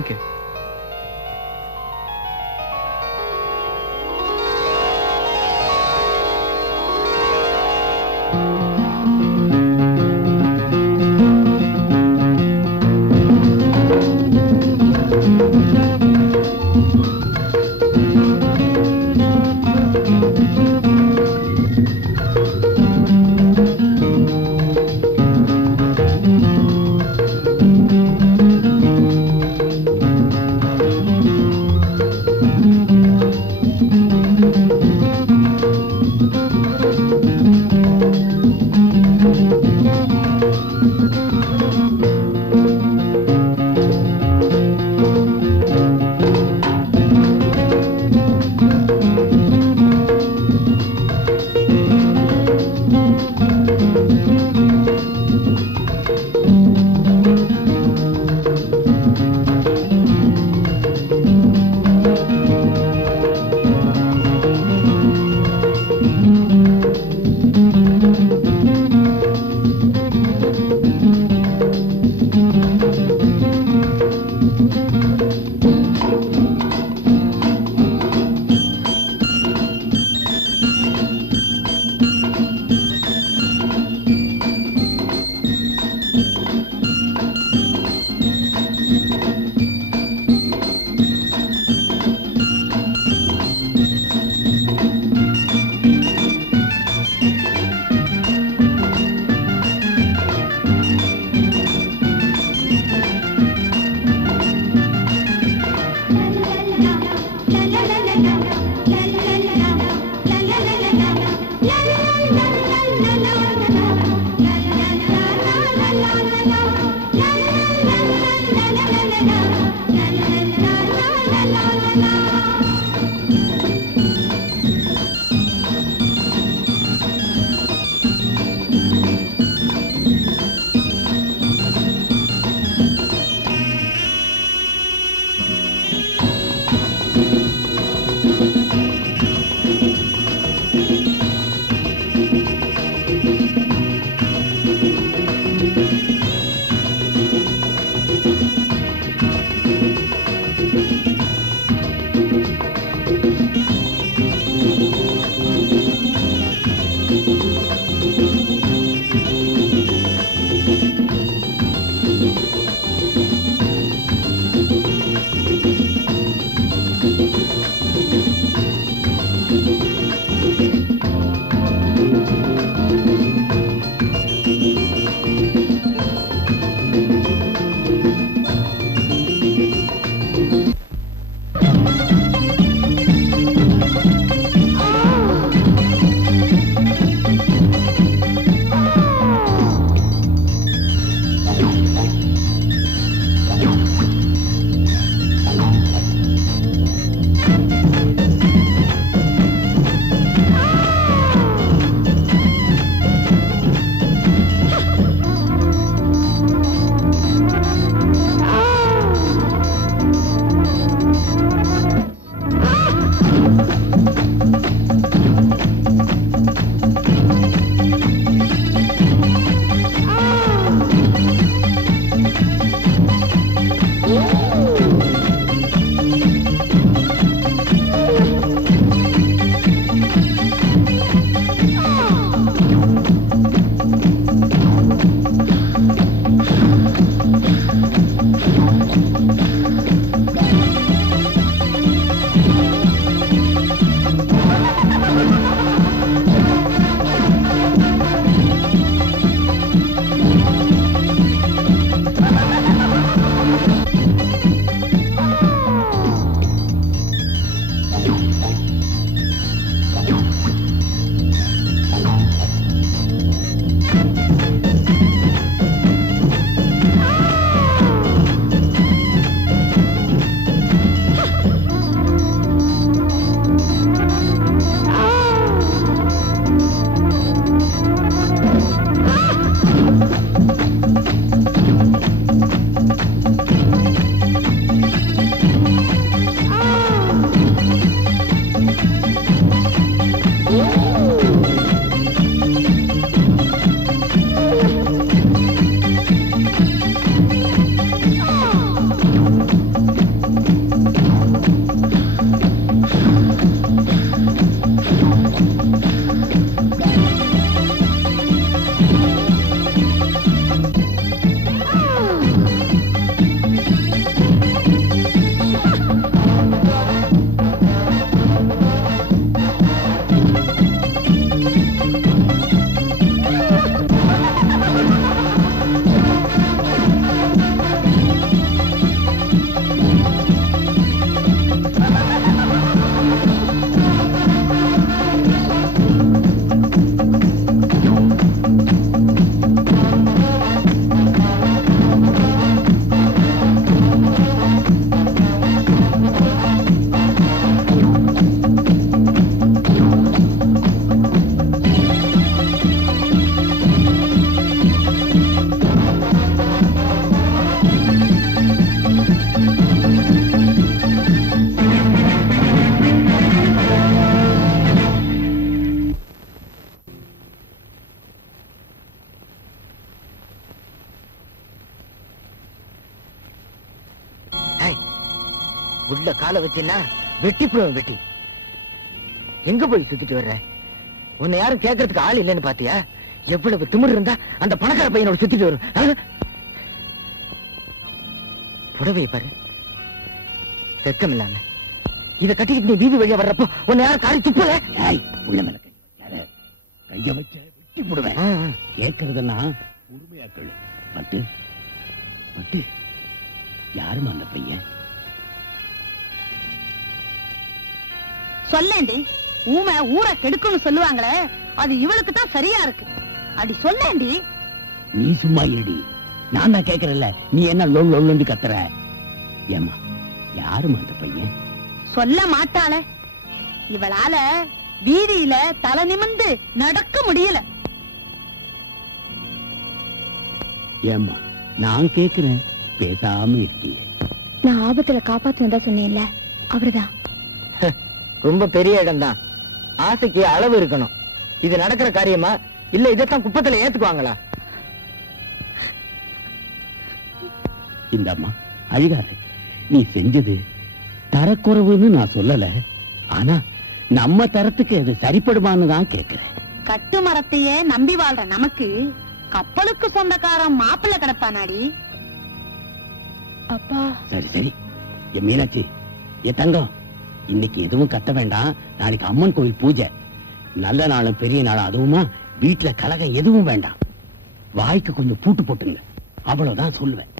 உள்ள காலை வச்சின்னா வெட்டிப்புடுவேன் வெட்டி. எங்க போய் சுத்திட்டு வர்ற? உன்னை யாரும் கேட்கறதுக்கு ஆள் இல்லைன்னு பாத்தியா? எவ்வளவு திமிரு இருந்தா அந்த பணக்கார பையனோட சுத்திட்டு வரும். புடவையை பாரு, வெக்கம் இல்லாம இத கட்டிக்கிட்டு நீ வீதி வழியா வர்றப்போ உன்னை யாரும் காரி துப்பல. உள்ள மிளகு கைய வச்ச வெட்டி போடுவேன். கேட்கறதுன்னா உரிமையாக்கள். பட்டு பட்டு யாருமா அந்த பையன்? சொல்லேண்டி, ஊமை ஊரை கெடுக்குன்னு சொல்லுவாங்களே, அது இவளுக்கு தான் சரியா இருக்கு. அடி சொல்லேண்டி. நீ சும்மா இருடி, நான் தான் கேட்கறல, நீ என்ன லொல்லு கத்துற? ஏமா யாருமா அந்த பையன்? சொல்ல மாட்டாளே, இவளால வீதியில தலை நிமிர்ந்து நடக்க முடியல. ஏமா நான் கேக்குறேன், பேசாம இருக்கியே. நான் ஆபத்துல காப்பாத்தினதா சொன்னேன்ல, அவருதான். ரொம்ப பெரிய இடம் தான், ஆசைக்கு அளவு இருக்கணும். இது நடக்கிற காரியமா இல்ல இதைத்தான் குப்பத்துல ஏத்துக்குவாங்களா? இந்த அம்மா அழுகாது. நீ செஞ்சது தரக்குறைவுன்னு நான் சொல்லல, ஆனா நம்ம தரத்துக்கு அது சரிப்படுமான்னு தான் கேக்குறேன். கட்டு மரத்தையே நம்பி வாழ்ற நமக்கு கப்பலுக்கு சொந்தக்காரன் மாப்பிள்ள கிடப்பானாடி. அப்பா சரி சரி, என் மீனாட்சி, என் தங்கம், இன்னைக்கு எதுவும் கத்த வேண்டாம். நாளைக்கு அம்மன் கோவில் பூஜை, நல்ல நாளும் பெரிய நாளும், அதுவுமா வீட்டுல கலகம் எதுவும் வேண்டாம். வாய்க்கு கொஞ்சம் பூட்டு போட்டுங்க, அவ்வளவுதான் சொல்லுவேன்.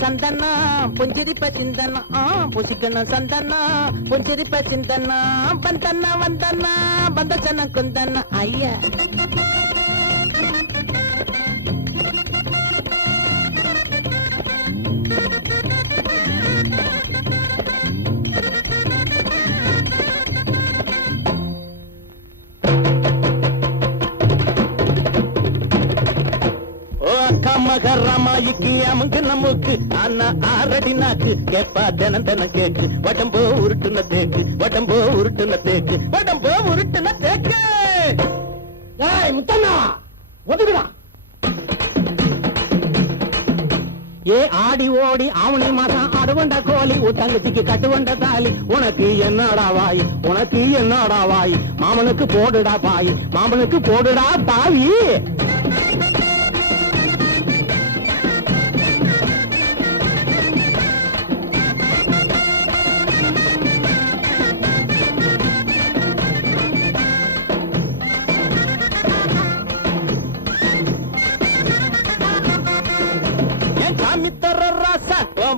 சந்தனா பொஞ்சிரிப்ப சிந்தனா பொசிக்கணும் சந்தனா பொஞ்சிரிப்ப சிந்தனா வந்தனா வந்தனா வந்தசன குந்தனா ஐயா. மகரமாயிக்கு அமுக்கு நமக்கு ஆனா ஆரடி நாக்கு கேப்பா தினம் தினம் கேக்கு வடம்போ உருட்டுன தேக்கு வடம்போ உருட்டுன தேக்கு வடம்போ உருட்டுன தேக்கு. முத்தண்ணா ஒதுக்குதான். ஏ ஆடி ஓடி ஆவணி மாசம் அடுவண்ட கோழி உத்தங்கத்துக்கு கட்டுவண்ட தாலி உனக்கு என்னடா வாய் உனக்கு என்னடா வாய் மாமனுக்கு போடுடா பாய் மாமனுக்கு போடுடா பாவி.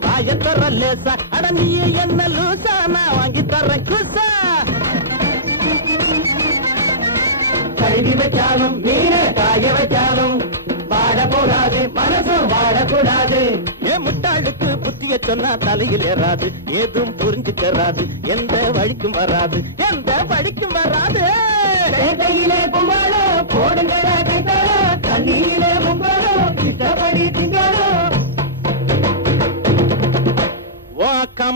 வாயத்தர லேசா அட நீ என்ன லூசா நான் வாங்கி தரேன் குசா. கழுவி வச்சாலும் மீன காய வச்சாலும் வாடக்கூடாது மனசும் வாடக்கூடாது. ஏன் முட்டாளுக்கு புத்திய சொன்னா தலையில் ஏறாது ஏதும் புரிஞ்சுக்கறாது எந்த வழிக்கும் வராது எந்த வழிக்கும் வராது. கையிலே கும்பாளோ போடுங்கடா கைத்தாளோ தண்ணியிலே கும்பாளோ இஷ்டப்படி திங்காளோ.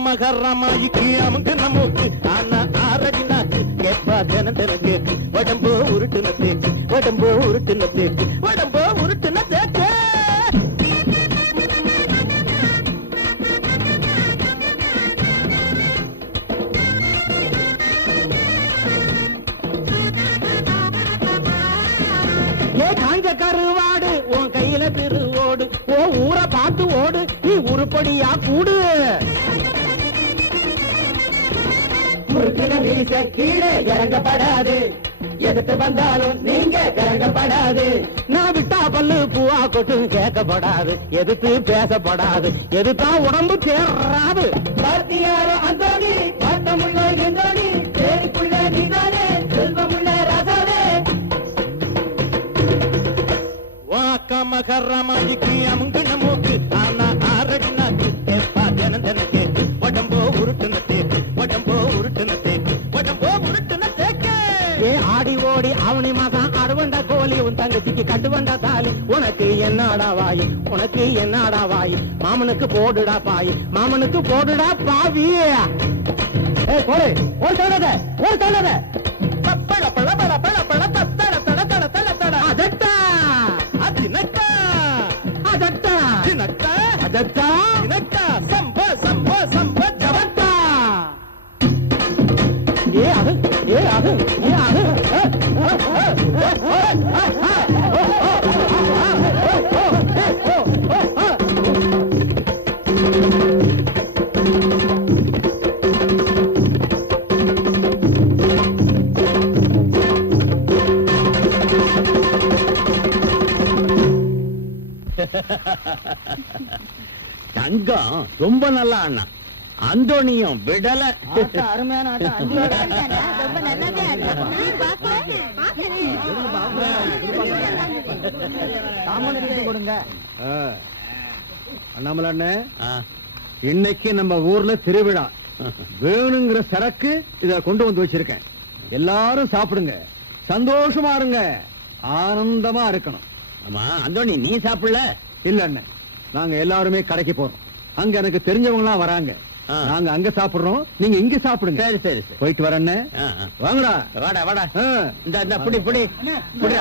மகரமாயிக்கு அமுக்கு நமக்கு ஆனா ஆரடி நாக்கு கேப்பா தினம் தினம் கேக்கு வடம்போ உருட்டுன தேக்கு வடம்போ உருட்டுன தேக்கு வடம்போ உருட்டுன தேக்கு. ஏ காஞ்ச கருவாடு உன் கையில திருவோடு ஓ ஊரை பார்த்து ஓடு நீ உருப்படியா கூடு. மீச கீழே இறங்கப்படாது, எதிர்த்து வந்தாலும் நீங்க இறங்கப்படாது. நான் விட்டா பல்லு பூவா கொட்டும் கேட்கப்படாது, எதிர்த்து பேசப்படாது, எதுதான் உடம்பு தேராது. பார்த்தியாரோ அந்தோணி, பாட்டமுள்ள எந்தோணி, தேடிக்குள்ள நீதானே, செல்வமுள்ள ராசாவே. வாக்கமகரமாஜிக்கு அமுங்கின மூக்கு, ஆனா ஆரடி நாக்கு, ஏப்பா தினம் தினம் கேட்டு, உடம்போ உருட்டுன தேக்கு, உடம்போ உருட்டுன தேக்கு, உடம்போ உருட்டுன தேக்கு. ஏ ஆடி ஓடி அவனி மகன் அறுவண்ட கோழி, உன் தங்கச்சிக்கு கட்டுவண்ட தாலி, உனக்கு என்னடா வாயி, உனக்கு என்னடா வாயி, மாமனுக்கு போடுடா பாயி, மாமனுக்கு போடுடா பாவி. ஏ போடு, ஒரு சொன்னத, ஒரு சொன்னத. பப்பள பள பள பள பள தட தட தட தட தட. அதட்டா அதினக்கா, அதட்டா தினக்கா, அதட்டா தினக்கா, சம்ப சம்ப சம்ப ஜவட்டா. ஏ அது, ஏ அது, ஏ அது. தங்கம் ரொம்ப நல்லா அண்ணா, அந்தோனியும் விடல. அருமையான கொடுங்க அண்ணாமலை அண்ணன், இன்னைக்கு நம்ம ஊர்ல திருவிழா, வேணுங்கிற சரக்கு இத கொண்டு வந்து வச்சிருக்கேன். எல்லாரும் சாப்பிடுங்க, சந்தோஷமா இருங்க, ஆனந்தமா இருக்கணும். ஆமா அந்தோனி, நீ சாப்பிடல? இல்ல அண்ணன், நாங்க எல்லாருமே கடைக்கு போறோம். அங்க எனக்கு தெரிஞ்சவங்க எல்லாம் வராங்க. நாங்க அங்க சாப்பிடுறோம், நீங்க இங்க சாப்பிடுங்க. சரி சரி சரி, போயிட்டு வரேன். வாங்கடா, வாடா வாடா. இந்த புடி புடி புடி.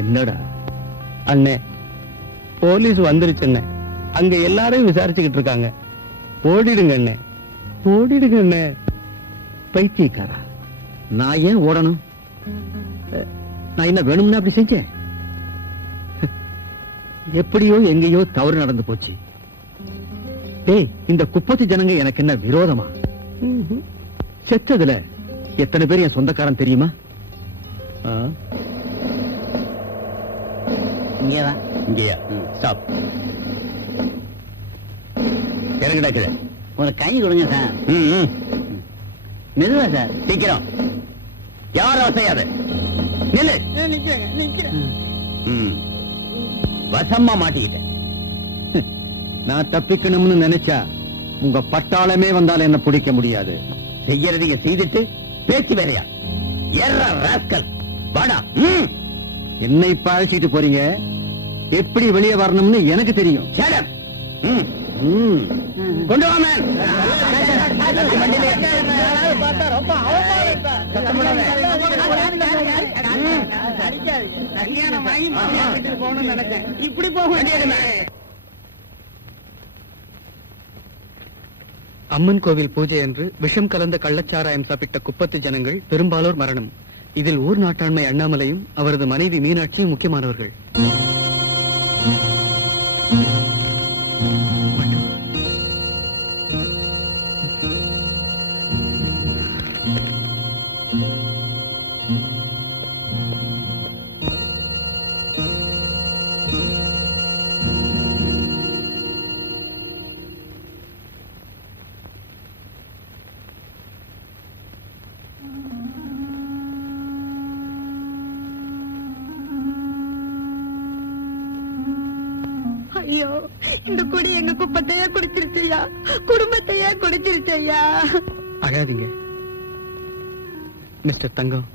என்னடா அண்ணே, போலீஸ் வந்துருச்சு அண்ணே, அங்க எல்லாரையும் விசாரிச்சுக்கிட்டு இருக்காங்க. ஓடிடுங்க அண்ணே, ஓடிடுங்க அண்ணே. பைத்தியக்காரா, நான் ஏன் ஓடணும்? நான் என்ன வேணும்னா அப்படி செஞ்சேன்? எப்படியோ எங்கேயோ தவறு நடந்து போச்சு. டேய், இந்த குப்பத்து ஜனங்க எனக்கு என்ன விரோதமா? செத்ததுல எத்தனை பேர் என் சொந்தக்காரன் தெரியுமா? இங்கேதான். இங்கேயா? ஸ்டாப். இறங்கடா கீழே. ஒரு கை கொடுங்க சார். மெதுவா சார், சீக்கிரம். யாரும் அசையாத, நில்லு. வசமா மாட்டிக்கிட்டேன். நான் தப்பிக்கணும்னு நினைச்சா உங்க பட்டாளமே வந்தாலும் என்ன பிடிக்க முடியாது. செய்யறதைய செய்துட்டு பேச்சு வேறையா? ஏறா ராஸ்கல், வாடா. என்னை இப்ப அழைச்சிட்டு போறீங்க, எப்படி வெளியே வரணும்னு எனக்கு தெரியும். கொண்டு வா மேன். இப்படி போக வேண்டியது. அம்மன் கோவில் பூஜை அன்று விஷம் கலந்த கள்ளச்சாராயம் சாப்பிட்ட குப்பத்து ஜனங்கள் பெரும்பாலோர் மரணம். இதில் ஊர் நாட்டாண்மை அண்ணாமலையும் அவரது மனைவி மீனாட்சியும் முக்கியமானவர்கள். ஐயோ, இந்த குடி எங்க குப்பத்தையே குடிச்சிருச்சையா, குடும்பத்தையே குடிச்சிருச்சையா. அழாதீங்க மிஸ்டர் தங்கம்.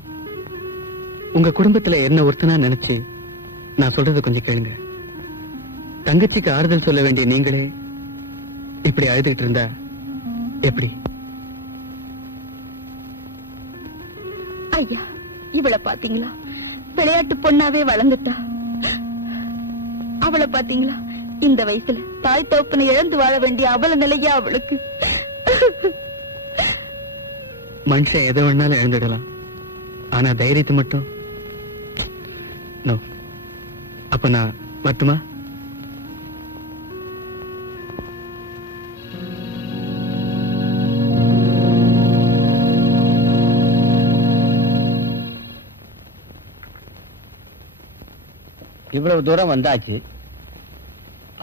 உங்க குடும்பத்துல என்ன ஒருத்தனா நினைச்சு நான் சொல்றது கொஞ்சம் கேளுங்க. தங்கச்சிக்கு ஆறுதல் சொல்ல வேண்டிய நீங்களே இப்படி அழுதுகிட்டு இருந்தா எப்படி? ஐயா, இவளை பாத்தீங்களா? விளையாட்டு பொண்ணாவே வளர்ந்துட்டா. அவளை பாத்தீங்களா? இந்த வயசுல தாய் தகப்பனை இழந்து வாழ வேண்டிய அவல நிலையா அவளுக்கு. மனுஷன் எதை வேணாலும் இழந்துடலாம், ஆனா தைரியத்தை மட்டும் நோ. அப்ப நான் மட்டுமா? இவ்வளவு தூரம் வந்தாச்சு.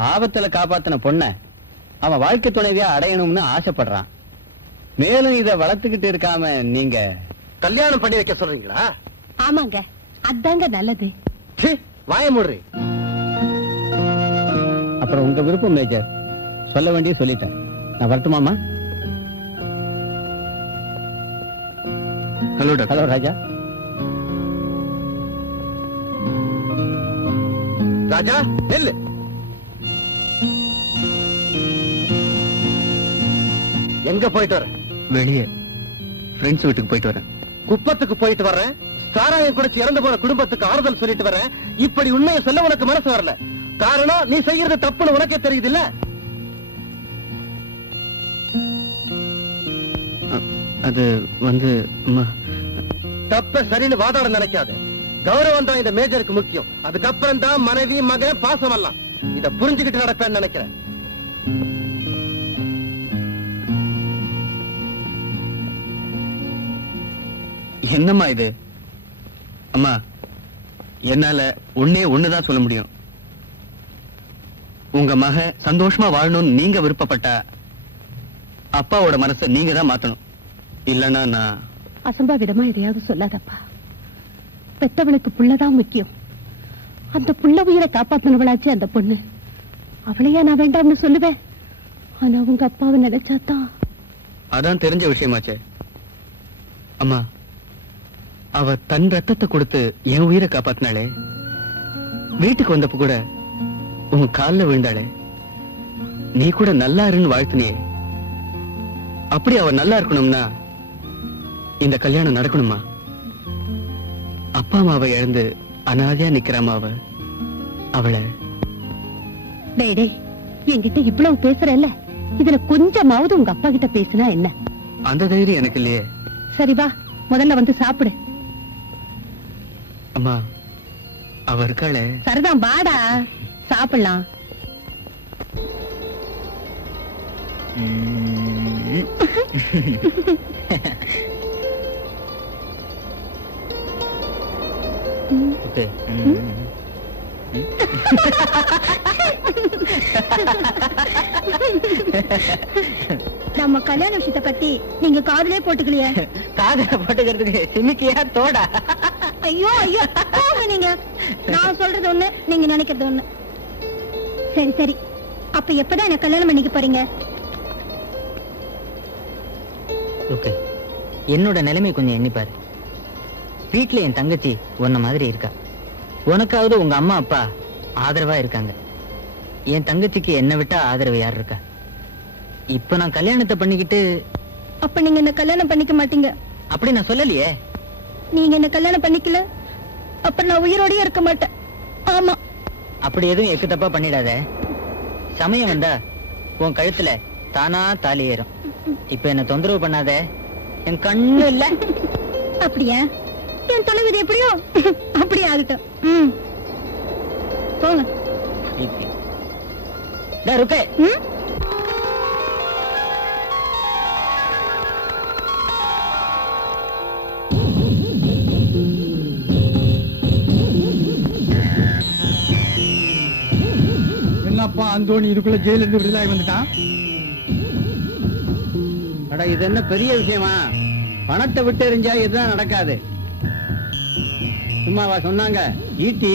ஆபத்துல காப்பாத்தின பொண்ண அவன் வாழ்க்கை துணைவியா அடையணும்னு ஆசைப்படுறான். மேலும் இத வளர்த்துக்கிட்டு இருக்காம நீங்க கல்யாணம் பண்ணி வைக்க சொல்றீங்களா? ஆமாங்க, அதாங்க நல்லது. வாய மூடுறி. அப்புறம் உங்க விருப்பம் மேஜர். சொல்ல வேண்டிய சொல்லிட்டேன். நான் வரட்டுமாமா? ஹலோ ஹலோ ராஜா. ராஜா நெல்லு. எங்க போயிட்டு வர? வெளியே ஃப்ரெண்ட்ஸ் வீட்டுக்கு போயிட்டு வரேன். குப்பத்துக்கு போயிட்டு வர்றேன். சாராயம் குடிச்சு இறந்து போன குடும்பத்துக்கு ஆறுதல் சொல்லிட்டு வரேன். இப்படி உண்மையை சொல்ல உனக்கு மனசு வரல. காரணம் நீ செய்யறது தப்புன்னு உனக்கே தெரியுது இல்ல? அது வந்து தப்ப சரின்னு வாதாட நினைக்காது. கௌரவம் தான் இந்த மேஜருக்கு முக்கியம். அதுக்கப்புறம் தான் மனைவி மகன் பாசம் எல்லாம். இத புரிஞ்சுக்கிட்டு நடப்பேன்னு நினைக்கிறேன். என்னம்மா இது? அம்மா, என்னால ஒண்ணுதான் சொல்ல முடியும். உங்க மக சந்தோஷமா வாழணும்னு நீங்க விருப்பப்பட்டா அப்பாவோட மனசை நீங்க தான் மாத்தணும். இல்லன்னா நான் அசம்பாவிதமா எதையாவது சொல்லாதப்பா. பெத்தவளுக்கு புள்ளதான் முக்கியம். அந்த புள்ள உயிரை காப்பாத்தினவளாச்சு அந்த பொண்ணு. அவளையா நான் வேண்டாம்னு சொல்லுவேன். ஆனா உங்க அப்பாவை நினைச்சாதான். அதான் தெரிஞ்ச விஷயமாச்சே. அம்மா, அவ தன் ரத்தத்தை கொடுத்து என் உயிரை காப்பாத்தினாளே. வீட்டுக்கு வந்தப்ப கூட உன் கால்ல விழுந்தாளே. நீ கூட நல்லா இருன்னு வாழ்த்தினியே. அப்படி அவ நல்லா இருக்கணும்னா இந்த கல்யாணம் நடக்கணுமா? அப்பா அம்மாவை இழந்து அனாதையா நிக்கிறாமா அவளை. டேய் டேய், என்கிட்ட இவ்வளவு பேசுறல்ல, இதுல கொஞ்சமாவது உங்க அப்பா கிட்ட பேசினா என்ன? அந்த தைரியம் எனக்கு இல்லையே. சரி வா, முதல்ல வந்து சாப்பிடு. அம்மா, அவ இருக்காளே. சரிதான், வாடா சாப்பிடலாம். ஓகே. நம்ம கல்யாண விஷயத்தை பத்தி நீங்க காதுலயே போட்டுக்கலையே. காதல போட்டுக்கிறதுக்கு சிமிக்கியா தோடா? ஐயோ ஐயோ, போங்க நீங்க. நான் சொல்றது ஒண்ணு, நீங்க நினைக்கிறது ஒண்ணு. சரி சரி, அப்ப எப்பதான் என்ன கல்யாணம் பண்ணிக்க போறீங்க? ஓகே, என்னோட நிலைமை கொஞ்சம் எண்ணிப்பாரு. வீட்டுல என் தங்கச்சி உன்ன மாதிரி இருக்கா. உனக்காவது உங்க அம்மா அப்பா ஆதரவா இருக்காங்க. என் தங்கச்சிக்கு என்ன விட்டா ஆதரவு யார் இருக்கா? இப்ப நான் கல்யாணத்தை பண்ணிக்கிட்டு. அப்ப நீங்க என்ன கல்யாணம் பண்ணிக்க மாட்டீங்க? அப்படி நான் சொல்லலையே. நீங்க என்ன கல்யாணம் பண்ணிக்கல, அப்ப நான் உயிரோடயே இருக்க மாட்டேன். ஆமா. அப்படி எதுவும் எக்கு தப்பா பண்ணிடாத. சமயம் வந்தா உன் கழுத்துல தானா தாலி ஏறும். இப்ப என்ன தொந்தரவு பண்ணாத. என் கண்ணு இல்ல. அப்படியா? என் தலைவிதி எப்படியோ அப்படியே ஆகட்டும். போங்க. ருக்கே. என்னப்பா அந்தோணி இதுக்குள்ள ஜெயில இருந்து விடுதலாகி வந்துட்டான்? இது என்ன பெரிய விஷயமா? பணத்தை விட்டு எறிஞ்சா இதுதான் நடக்காது. சும்மாவா சொன்னாங்க ஈட்டி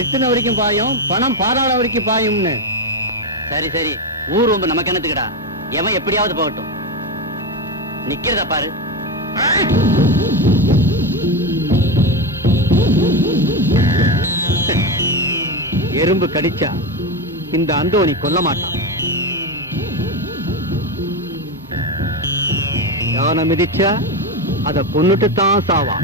எத்தனை வரைக்கும் பாயும், பணம் பாதாள வரைக்கும் பாயும்னு? சரி சரி, ஊர் ரொம்ப நமக்கு என்னத்துக்குடா. எவன் எப்படியாவது போகட்டும். நிக்கிறத பாரு. எறும்பு கடிச்சா இந்த அந்தோணி கொல்ல மாட்டான். யானை மிதிச்சா அத கொன்னுட்டு தான் சாவா.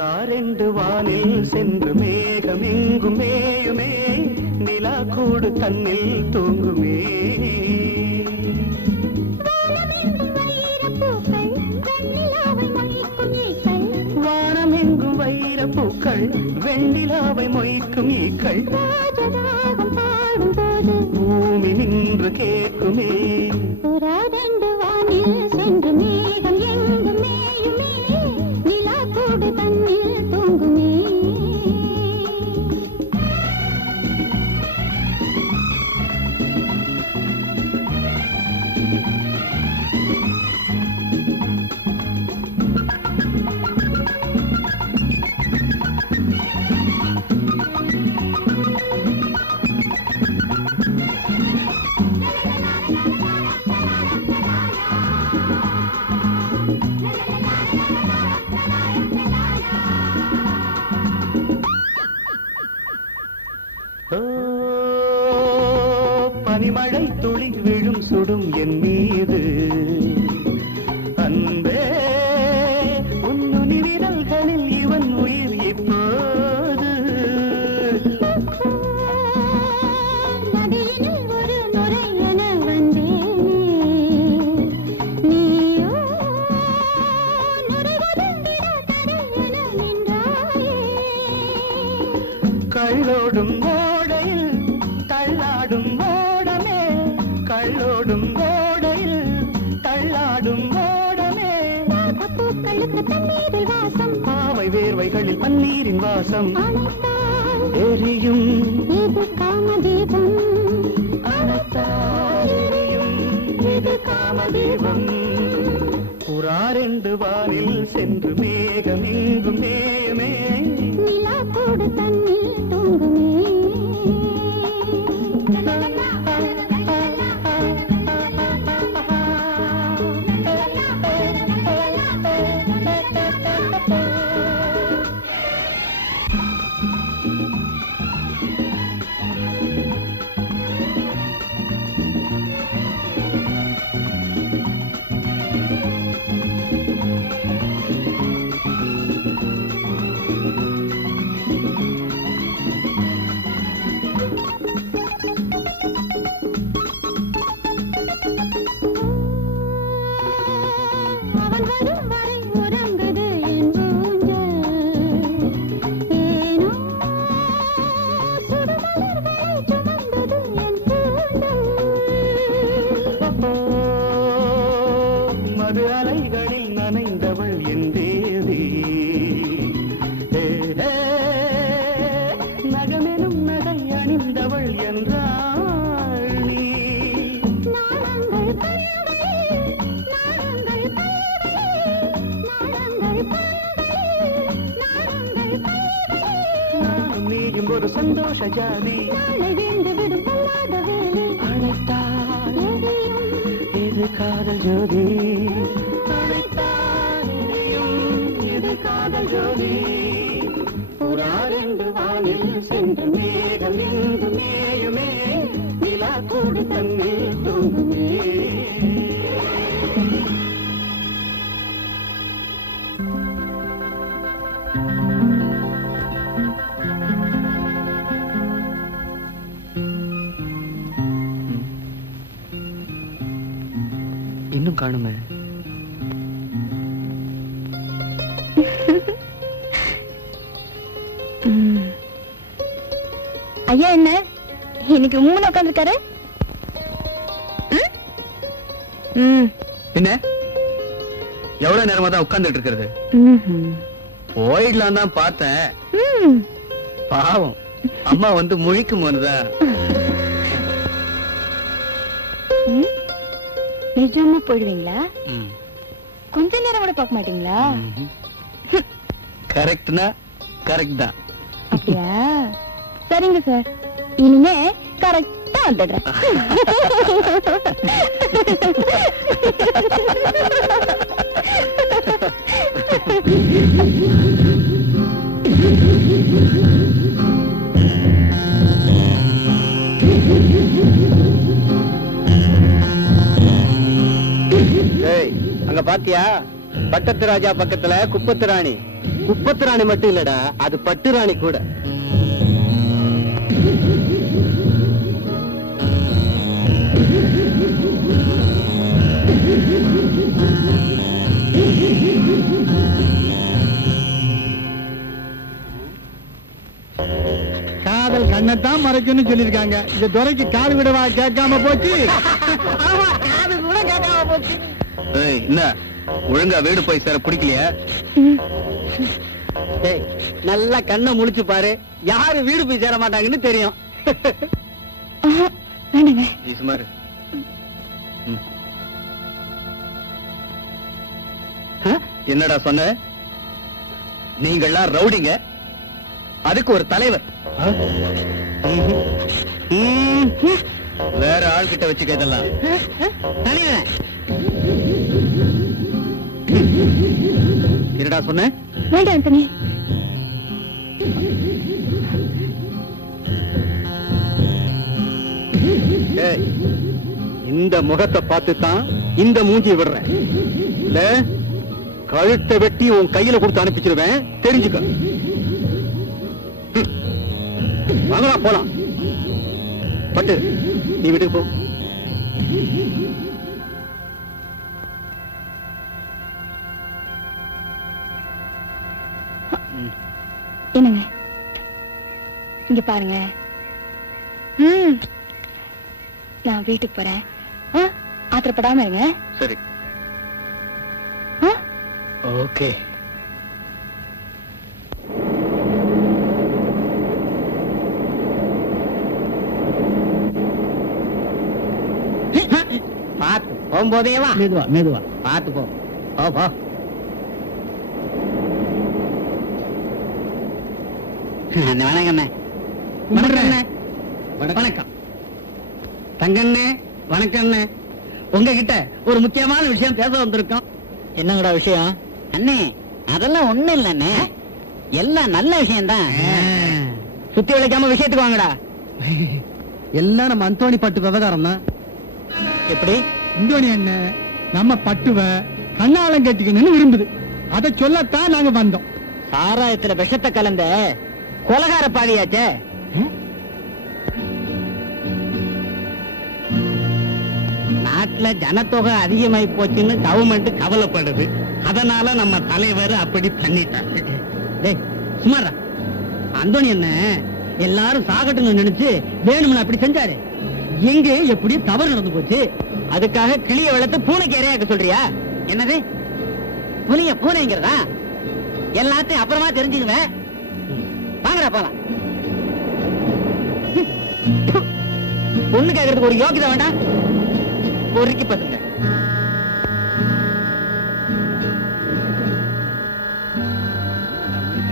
புறாரெண்டு வானில் சென்று மேகம் எங்கும் மேயுமே நிலா கூடு தன்னில் தூங்குமே வானம் எங்கும் வைர பூக்கள் வெண்ணிலாவை மொய்க்கும் ஈக்கள் பூமி நின்று கேட்குமே புறாரெண்டு வானில் சென்று மேகம் எங்கும் மேயுமே நிலா கூடு தன்னில் தூங்குமே பனிமழை துளி விழும் சுடும் என் மீது அன்பே உன்னுனி விரல்களில் இவன் உயிர் இப்போது நதியினில் ஒரு நுரை என வந்தேனே நீயோ நுரை வளர்ந்திட தடை என நின்றாயே கள்ளோடும் ஓடையில் தள்ளாடும் ஓடமே கள்ளோடும் ஓடையில் தள்ளாடும் ஓடமே பூக்களுக்கு தண்ணீரில் வாசம் பாவை வேர்வைகளில் பன்னீரின் வாசம் அணைத்தால் எரியும் இது காமதீபம் அணைத்தால் எரியும் இது காமதீபம் புறாரெண்டு வானில் சென்று மேகம் எங்கும் மேயுமே நிலா கூடு தன்னில் தூங்குமே அவன் வரும் வரை உறங்குது என் ஊஞ்சல் ஏனோ சுடுமலர்களை சுமந்தது என் கூந்தல் மது அலைகளில் நனைந்தவள் என் தேவி நகமெனும் நகை அணிந்தவள் என்றாள் நீ நாளங்கள் பல்களில் நாளங்கள் பல்களில் நாளங்கள் பல்களில் நாளங்கள் பல்களில் நானும் நீயும் ஒரு சந்தோஷ ஜாதி நாளை வீழ்ந்து விடும் பொல்லாத வேலை அழைத்தால் எரியும் இது காதல் ஜோதி அழைத்தால் எரியும் இது காதல் ஜோதி புறாரெண்டு வானில் சென்று மேகம் எங்கும் மேயுமே நிலா கூடு தன்னில் தூங்குமே இன்னும் காணுமே. ஐயா என்ன இன்னைக்கு உம்முன்னு உட்காந்துருக்காரு என்ன எவ்வளவு நேரமா தான் உட்கார்ந்துட்டு இருக்கிறது? போயிடலாம் தான் பார்த்தேன். பாவம் அம்மா வந்து முழிக்கும் போதுதான். நிஜமா போயிடுவீங்களா? கொஞ்ச நேரம் கூட பார்க்க மாட்டீங்களா? கரெக்ட்னா கரெக்ட் தான். அப்படியா? சரிங்க சார், இனிமே கரெக்டா வந்துடுறேன். அங்க பாத்தியா? பட்டத்து ராஜா பக்கத்துல குப்பத்து ராணி. குப்பத்து ராணி மட்டும் இல்லடா, அது பட்டு ராணி கூட. காதல் கண்ணத்தான் மறைக்கும்னு சொல்லிருக்காங்க. இந்த துறைக்கு காது விடவா கேட்காம போச்சு. காது கூட கேட்காம போச்சு. என்ன ஒழுங்கா வீடு போய் சேர பிடிக்கலையா? நல்லா கண்ணை முழிச்சு பாரு, யாரு வீடு போய் சேர மாட்டாங்கன்னு தெரியும். சுமாரு என்னடா சொன்ன? நீங்கள்லாம் ரவுடிங்க, அதுக்கு ஒரு தலைவர். வேற ஆள் கிட்ட வச்சுக்க இதெல்லாம். என்னடா சொன்ன? வேண்டாம் ஆண்டனி. இந்த முகத்தை பார்த்து தான் இந்த மூஞ்சி விடுறேன். இல்ல கழுத்தை வெட்டி உன் கையில கொடுத்து அனுப்பிச்சிருவேன், தெரிஞ்சுக்க. வாங்கடா போலாம். பட்டு நீ வீட்டுக்கு போ. என்னங்க இங்க பாருங்க. நான் வீட்டுக்கு போறேன். ஆத்திரப்படாம இருங்க. சரி. ஓகே. பாத்து போகும்போதே வா. மெதுவா மெதுவா பாத்து போ. போ. வணக்கண்ணே. வணக்கம் தங்கண்ணே. வணக்கண்ணே. உங்ககிட்ட ஒரு முக்கியமான விஷயம் பேச வந்திருக்கோம். என்னங்கடா விஷயம்? அண்ணே அதெல்லாம் ஒண்ணு இல்லண்ணே, எல்லாம் நல்ல விஷயம்தான். சுத்தி விளைக்காம விஷயத்துக்கு வாங்கடா. எல்லாம் நம்ம அந்தோணி பட்டு விவகாரம் தான். எப்படி? இந்தோனி அண்ணன் நம்ம பட்டுவ கண்ணாலம் கட்டிக்கணும்னு விரும்புது. அதை சொல்லத்தான் நாங்க வந்தோம். சாராயத்துல விஷத்தை கலந்த கொலகார பாதியாச்சே. நாட்டுல ஜனத்தொகை அதிகமாயி போச்சுன்னு கவர்மெண்ட் கவலைப்படுது. அதனால நம்ம தலைவர் அப்படி பண்ணிட்டாரு. சுமாரா அந்தோணி என்ன எல்லாரும் சாகட்டுன்னு நினைச்சு வேணும்னு அப்படி செஞ்சாரு. எங்க எப்படியும் தவறு நடந்து போச்சு. அதுக்காக கிளிய வளர்த்து பூனைக்கு இரையாக்க சொல்றியா? என்னது புலிய பூனைங்கிறதா? எல்லாத்தையும் அப்புறமா தெரிஞ்சுக்குவேன். வாங்கடா போலாம். பொண்ணு கேக்குறதுக்கு ஒரு யோகிதை வேண்டாம். பொறுக்கி பசங்க.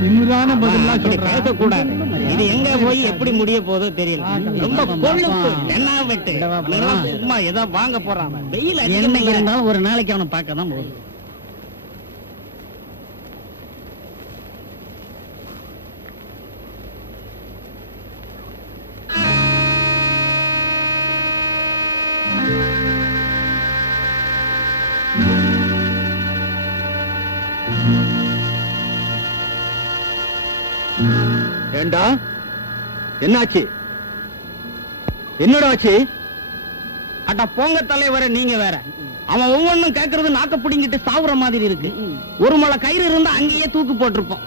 திமுறான பதிலாம் பேசக்கூடாது. இது எங்க போய் எப்படி முடிய போதோ தெரியல. ரொம்ப கொழுப்பு என்ன விட்டு சும்மா ஏதோ வாங்க போறான். வெயில் என்ன இருந்தாலும் ஒரு நாளைக்கு அவனை பார்க்க தான் போகுது. ஏண்டா என்னாச்சு? என்னடா ஆச்சு? அட்டா போங்க தலைவர, நீங்க வேற. அவன் ஒவ்வொன்னும் கேட்கறது நாக்க பிடிங்கிட்டு சாவுற மாதிரி இருக்கு. ஒரு மலை கயிறு இருந்தா அங்கேயே தூக்கு போட்டிருப்போம்.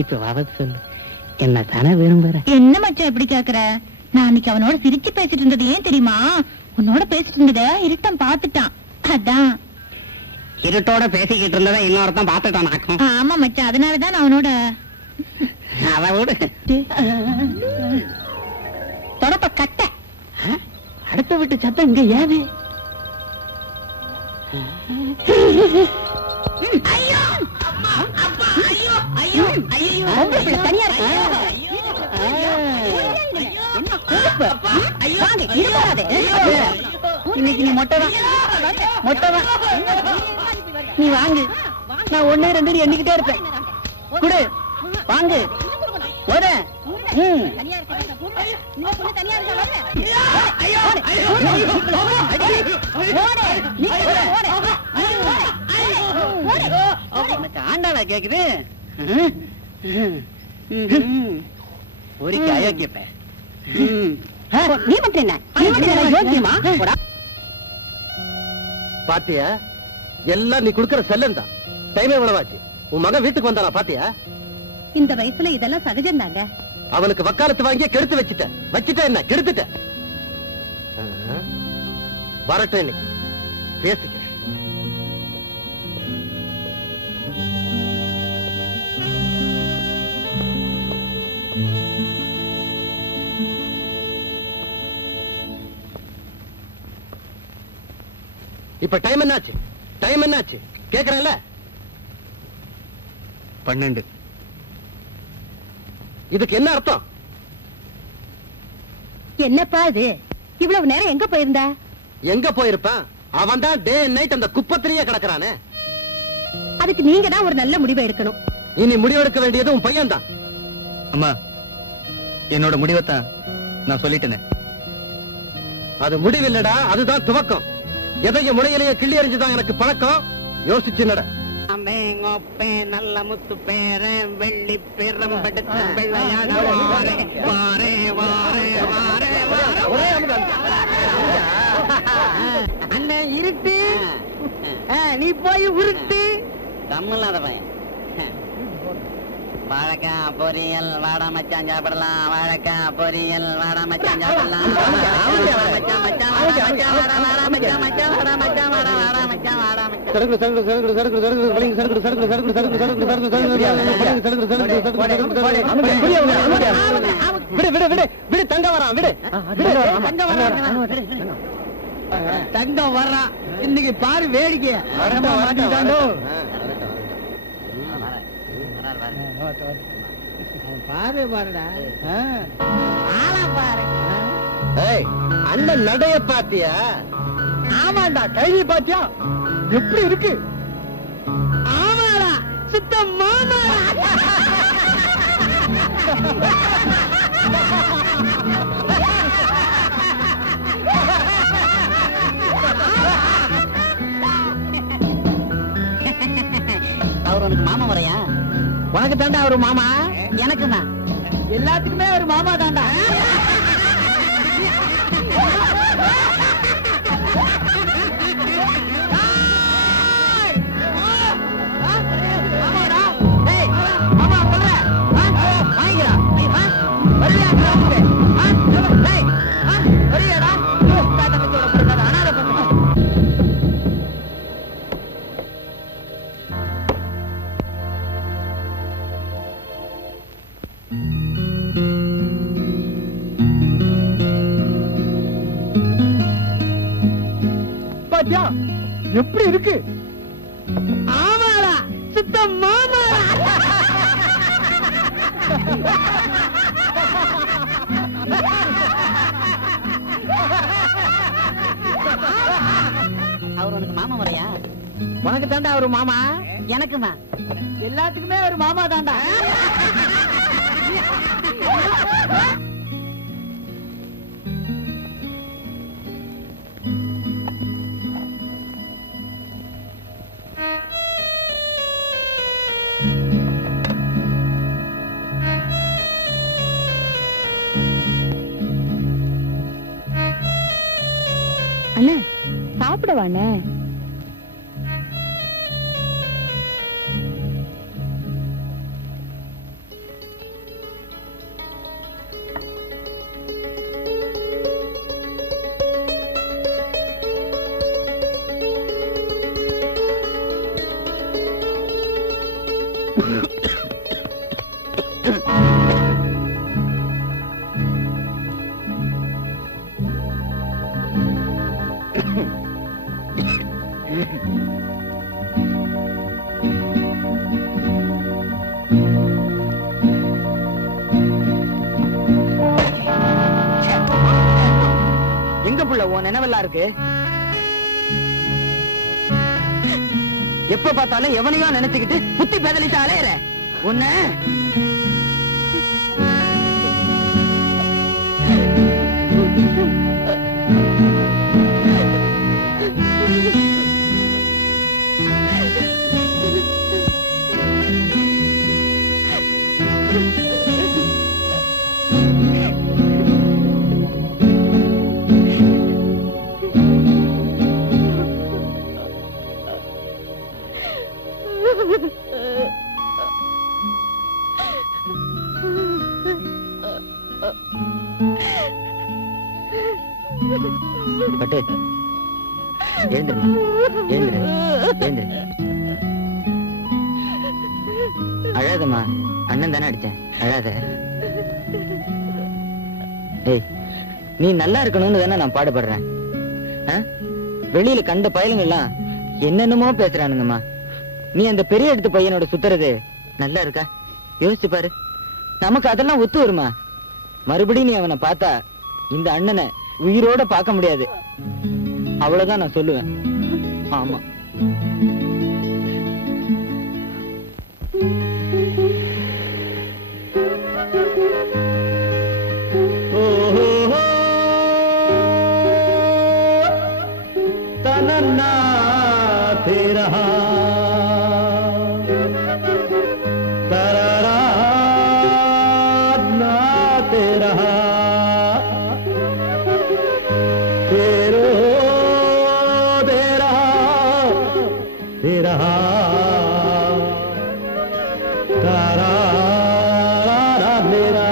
இப்ப வாபஸ் சொல்லு, என்ன தானே விரும்புற? என்ன மச்சான் எப்படி கேக்குற? நான் அன்னைக்கு அவனோட சிரிச்சு பேசிட்டு இருந்தது ஏன் தெரியுமா? உன்னோட பேசிட்டு இருந்தத இருட்டம் பாத்துட்டான், அதான். இருட்டோட பேசிக்கிட்டு இருந்ததை இன்னொருத்தான் பாத்துட்டான். ஆமா மச்சான், அதனாலதான் நான் அவனோட. அதோட தொடப்ப கட்ட அடுத்த வீட்டு சத்தம் இங்க ஏது? ஐயோ அம்மா, அப்பா, ஐயோ ஐயோ தனியா இருக்கு. இன்னைக்கு நீ மொட்டைதான். நீ வாங்கு. நான் 1 2 எண்ணிக்கிட்டே இருப்பேன். குடு வாங்கு. ஆண்டாளா கேக்குது. ஒரு அயோக்கியப்ப நீ மட்டும் என்ன யோக்கியமா பாத்தியா? எல்லாம் நீ குடுக்கற செல்லம் தான். டைம் எவ்வளவாச்சு? உன் மகன் வீட்டுக்கு வந்தானா பாத்தியா? இந்த வயசுல இதெல்லாம் சகஜம் தாங்க. அவனுக்கு வக்காலத்து வாங்கிய கெடுத்து வச்சுட்ட என்ன கெடுத்துட்ட. வரட்டும் இன்னைக்கு பேசிக்க. இப்ப டைம் என்னாச்சு கேக்குறேன்ல. 12. இதுக்கு என்ன அர்த்தம்? என்னப்பா இது? இவ்வளவு நேரம் எங்க போயிருந்த? எங்க போயிருப்பான்? அவன் தான் டே அண்ட் நைட் அந்த குப்பத்திலேயே கிடக்குறானே. அதுக்கு நீங்க தான் ஒரு நல்ல முடிவை எடுக்கணும். இனி முடிவெடுக்க வேண்டியது உன் பையன் தான். அம்மா, என்னோட முடிவைத்தான் நான் சொல்லிட்டேனே. அது முடிவில்லடா, அதுதான் துவக்கம். எதையும் முனையிலேயே கிள்ளி எறிஞ்சுதான் எனக்கு பழக்கம். யோசிச்சு நட. நல்ல முத்து பேர வெள்ளி பெரும்படுத்த வெள்ளையாட அண்ணன் இருட்டு. நீ போய் உருட்டு. தமிழ்நாட பையன். வாழைக்காய் பொரியல் வாடா மச்சான் சாப்பிடலாம். வாழைக்காய் பொரியல் வாடா மச்சான் சாப்பிடலாம். தங்கம் வர்றான் இன்னைக்கு பாரு வேடிக்கை. பாரு பாருடா. அண்ணன் நடைய பாத்தியா? ஆமாண்டா, கைதி பாத்தியா எப்படி இருக்கு? ஆமாடா, சுத்தம் மாமா. அவர் உனக்கு மாமா வரையா? உனக்கு தாண்டா ஒரு மாமா. எனக்கு தான். எல்லாத்துக்குமே ஒரு மாமா தாண்டா. பாத்தியா எப்படி இருக்கு? ஆமாடா, சுத்தம் மாமா. அவர் உனக்கு மாமா வரையா? உனக்கு தாண்டா ஒரு மாமா. எனக்கு தான். எல்லாத்துக்குமே ஒரு மாமா தாண்டா. அண்ணே, சாப்பிடவாண்ணே? புள்ள உன் நினைவெல்லாம் இருக்கு? எப்ப பார்த்தாலும் எவனையோ நினைச்சுக்கிட்டு புத்தி பேதலிட்டு அலையற உன்ன. அழாதம்மா, அண்ணன் தானே அடிச்சேன், அழாத. ஏய், நீ நல்லா இருக்கணும்னு தானே நான் பாடுபடுறேன். வெளியில கண்ட பயலுங்கெல்லாம் என்னென்னமோ பேசுறானுங்கம்மா. நீ அந்த பெரிய எடுத்து பையனோட சுத்துறது நல்லா இருக்கா? யோசிச்சு பாரு. நமக்கு அதெல்லாம் ஒத்து வருமா? மறுபடியும் நீ அவனை பார்த்தா இந்த அண்ணனை உயிரோட பார்க்க முடியாது. அவ்வளவுதான் நான் சொல்லுவேன். ஆமா. तनन्ना तेरा तररा ना तेरा तेरो तेरा तेरा तारा मेरा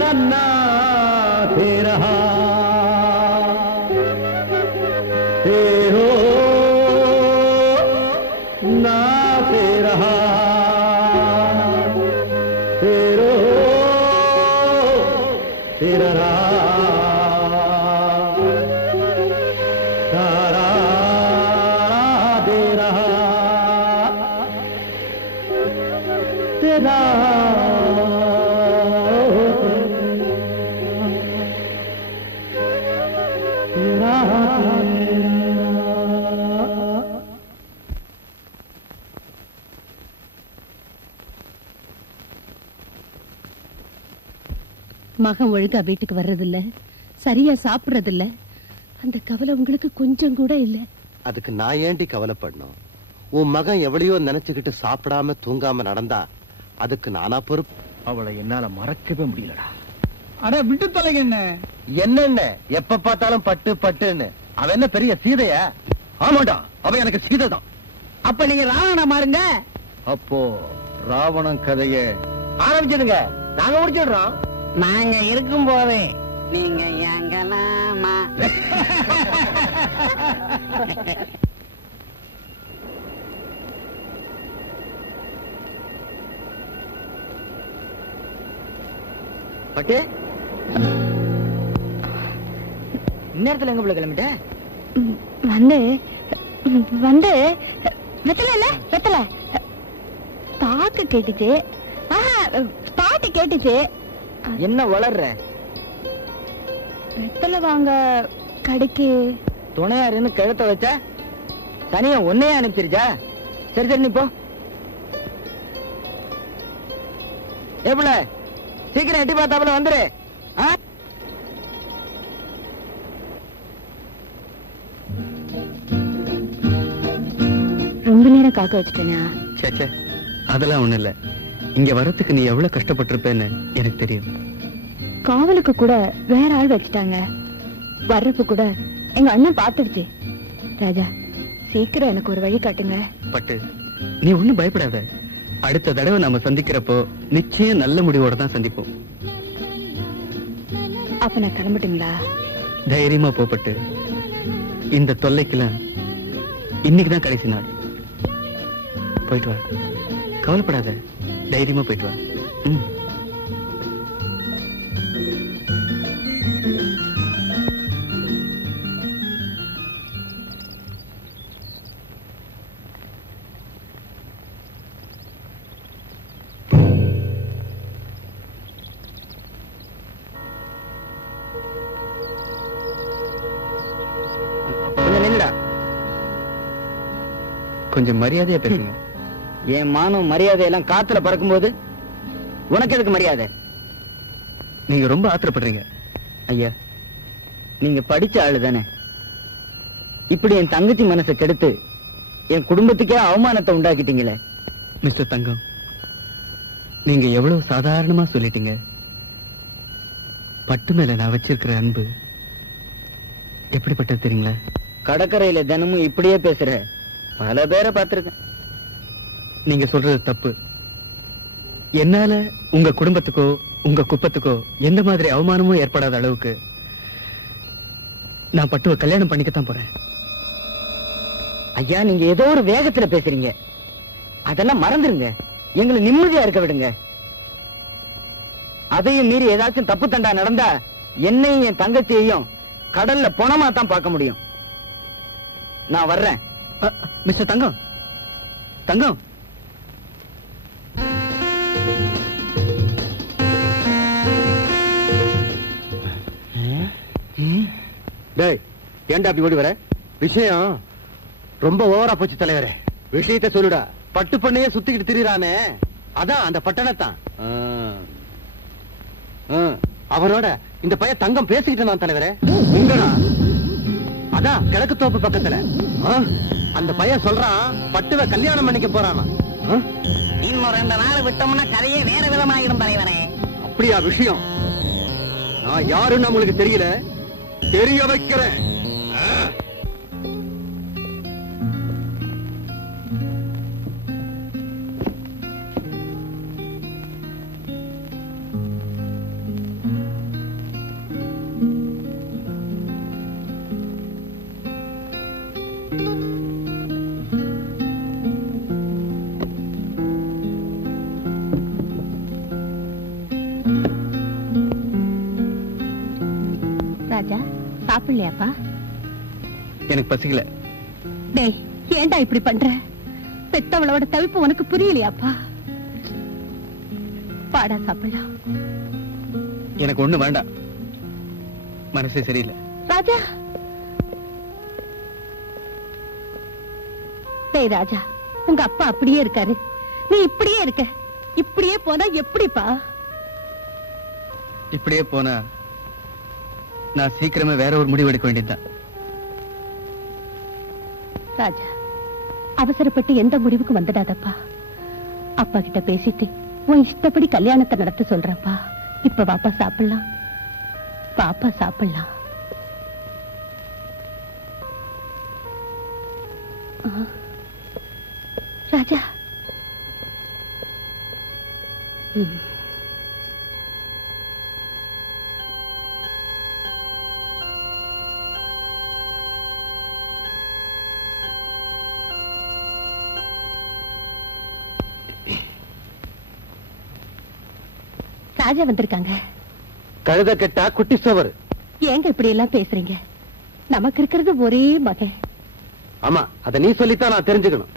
ना दे रहा हो ना दे रहा तेरो तेरा सारा दे रहा तेरा மகன் ஒழுங்கா வீட்டுக்கு வர்றதில்ல, சரியா சாப்பிடுறதில்ல. அந்த கவலை உங்களுக்கு கொஞ்சம் கூட இல்ல. அதுக்கு நான் ஏண்டி கவலைப்படணும்? உன் மகன் எவ்வளையோ நினைச்சுக்கிட்டு சாப்பிடாம தூங்காம நடந்தா அதுக்கு நானா பொறுப்பு? அவளை என்னால மறக்கவே முடியலடா. அட விட்டு தொலைங்க. என்ன எப்ப பார்த்தாலும் பட்டு பட்டுன்னு அவ என்ன பெரிய சீதையா? ஆமாடா, அவ எனக்கு சீதை தான். அப்ப நீங்க ராவண மாறுங்க. அப்போ ராவணன் கதைய ஆரம்பிச்சிடுங்க, நாங்க முடிச்சிடுறோம். நாங்க இருக்கும் போது நீங்க எங்கலாமா? பட்டு இந்நேரத்துல எங்க பிள்ளை கிளம்பிட்ட? வந்து வந்து வெத்தல இல்ல வெத்தல பாக்கு கேட்டுச்சு. பாட்டு கேட்டுச்சு. என்ன வளர்ற? வெத்தல வாங்க கடைக்கு துணையாருன்னு கழுத்த வச்சா தனியா ஒன்னையே அனுப்பிச்சிருச்சா? சரி சரி, நீ போ. எப்படி சீக்கிரம் எட்டி பார்த்தாப்புல வந்துரு. ரொம்ப நேரம் காக்க வச்சுட்டேனா? சேச்சே, அதெல்லாம் ஒண்ணு இல்ல. இங்க வரத்துக்கு நீ எவ்வளவு கஷ்டப்பட்டிருப்பேன்னு எனக்கு தெரியும். காவலுக்கு கூட வேற ஆள் வச்சுட்டாங்க. வர்றப்ப கூட எங்க அண்ணன் பாத்துடுச்சு. ராஜா, சீக்கிரம் எனக்கு ஒரு வழி காட்டுங்க. பட்டு, நீ ஒண்ணும் பயப்படாத. அடுத்த தடவை நாம சந்திக்கிறப்போ நிச்சயம் நல்ல முடிவோட தான் சந்திப்போம். அப்ப நான் கிளம்பட்டுங்களா? தைரியமா போப்பட்டு. இந்த தொல்லைக்கெல்லாம் இன்னைக்குதான் கடைசி நாள். போயிட்டு வா, கவலைப்படாத, தைரியமா போயிட்டு வா. கொஞ்சம் மரியாதையா பேசுங்க. என் மானம் மரியாதை எல்லாம் காத்துல பறக்கும் போது உனக்கு எதுக்கு மரியாதை? நீங்க ரொம்ப ஆத்திரப்படுறீங்க. ஐயா, நீங்க படிச்ச ஆளு தானே. இப்படி என் தங்கச்சி மனசை கெடுத்து என் குடும்பத்துக்கே அவமானத்தை உண்டாக்கிட்டீங்களே. மிஸ்டர் தங்கம், நீங்க எவ்வளவு சாதாரணமா சொல்லிட்டீங்க. பட்டு மேல நான் வச்சிருக்கிற அன்பு எப்படிப்பட்டது தெரியுங்களா? கடற்கரையில தினமும் இப்படியே பேசுற பல பேரை பார்த்திருக்கேன். நீங்க சொல்றது தப்பு. என்னால உங்க குடும்பத்துக்கோ உங்க குப்பத்துக்கோ எந்த மாதிரி அவமானமும் ஏற்படாத அளவுக்கு நான் பட்டுவ கல்யாணம் பண்ணிக்கத்தான் போறேன். ஐயா, நீங்க ஏதோ ஒரு வேகத்துல பேசுறீங்க. அதெல்லாம் மறந்துருங்க. எங்களை நிம்மதியா இருக்க விடுங்க. அதையும் மீறி ஏதாச்சும் தப்பு தண்டா நடந்தா என்னையும் என் தங்கச்சியையும் கடல்ல பொணமா தான் பார்க்க முடியும். நான் வர்றேன். மிஸ்டர் தங்கம், தங்கம், டேய், ஏன்டா அப்படி ஓடி வர? விஷயம் ரொம்ப ஓவரா போச்சு தலைவரே. விஷயத்தை சொல்லுடா. பட்டு பண்ணையே சுத்திக்கிட்டு திரிறானே, அதான் அந்த பட்டணத்தான். அவனோட இந்த பையன் தங்கம் பேசிக்கிட்டு நான் தலைவரே. எங்கடா? அதான் கிழக்கு தோப்பு பக்கத்துல. அந்த பையன் சொல்றான் பட்டுவ கல்யாணம் பண்ணிக்க போறானா. இன்னும் 2 நாள் விட்டோம்னா கதையே வேற விதமாயிடும் தலைவரே. அப்படியா விஷயம்? நான் யாருன்னு உங்களுக்கு தெரியல, தெரிய வைக்கிறேன். சாப்பிடலையாப்பா? எனக்கு பசிக்கல. டேய், ஏண்டா இப்படி பண்ற? பெத்தவளோட தவிப்பு உனக்கு புரியலையாப்பா? பாடா சாப்பிடலாம். எனக்கு ஒண்ணு வேண்டாம், மனசே சரியில்லை. ராஜா, டேய் ராஜா, உங்க அப்பா அப்படியே இருக்காரு, நீ இப்படியே இருக்க. இப்படியே போனா எப்படிப்பா? இப்படியே போனா நான் சீக்கிரமே வேற ஒரு முடிவு எடுக்க வேண்டியதுதான். ராஜா, அவசரப்பட்டு எந்த முடிவுக்கு வந்துடாதப்பா. அப்பா கிட்ட பேசிட்டு உன் இஷ்டப்படி கல்யாணத்தை நடத்த சொல்றப்பா. இப்ப பாப்பா சாப்பிடலாம், பாப்பா சாப்பிடலாம். ராஜா, ராஜா வந்திருக்காங்க. கழுத கெட்டா குட்டி சோவர். ஏங்க இப்படி எல்லாம் பேசுறீங்க? நமக்கு இருக்கிறது ஒரே மகன். ஆமா, அத நீ சொல்லித்தான் நான் தெரிஞ்சுக்கணும்.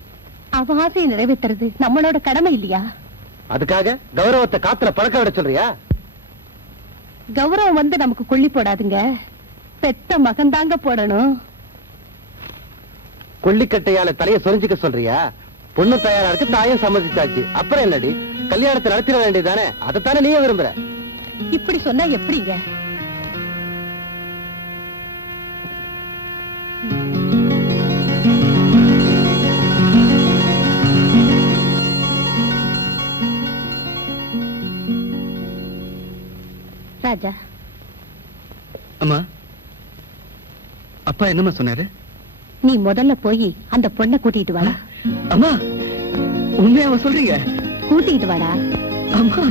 அவ ஆசையை நிறைவேற்றுறது நம்மளோட கடமை இல்லையா? அதுக்காக கௌரவத்தை காத்துல பழக்க விட சொல்றியா? கௌரவம் வந்து நமக்கு கொள்ளி போடாதுங்க, பெத்த மகன் தாங்க போடணும். கொல்லிக்கட்டையால தலைய சொரிஞ்சுக்க சொல்றியா? பொண்ணு தயாரா இருக்கு, தாயும் சம்மதிச்சாச்சு. அப்புறம் என்னடி, கல்யாணத்தை நடத்திட வேண்டியதானே? அதைத்தானே நீயே விரும்புற. இப்படி சொன்னா எப்படிங்க? ராஜா, அம்மா, அப்பா என்னம்மா சொன்னாரு? நீ முதல்ல போய் அந்த பொண்ணை கூட்டிட்டு வாடா. அம்மா, உண்மையாவா சொல்றீங்க? கூட்டிட்டு வாடா. அம்மா,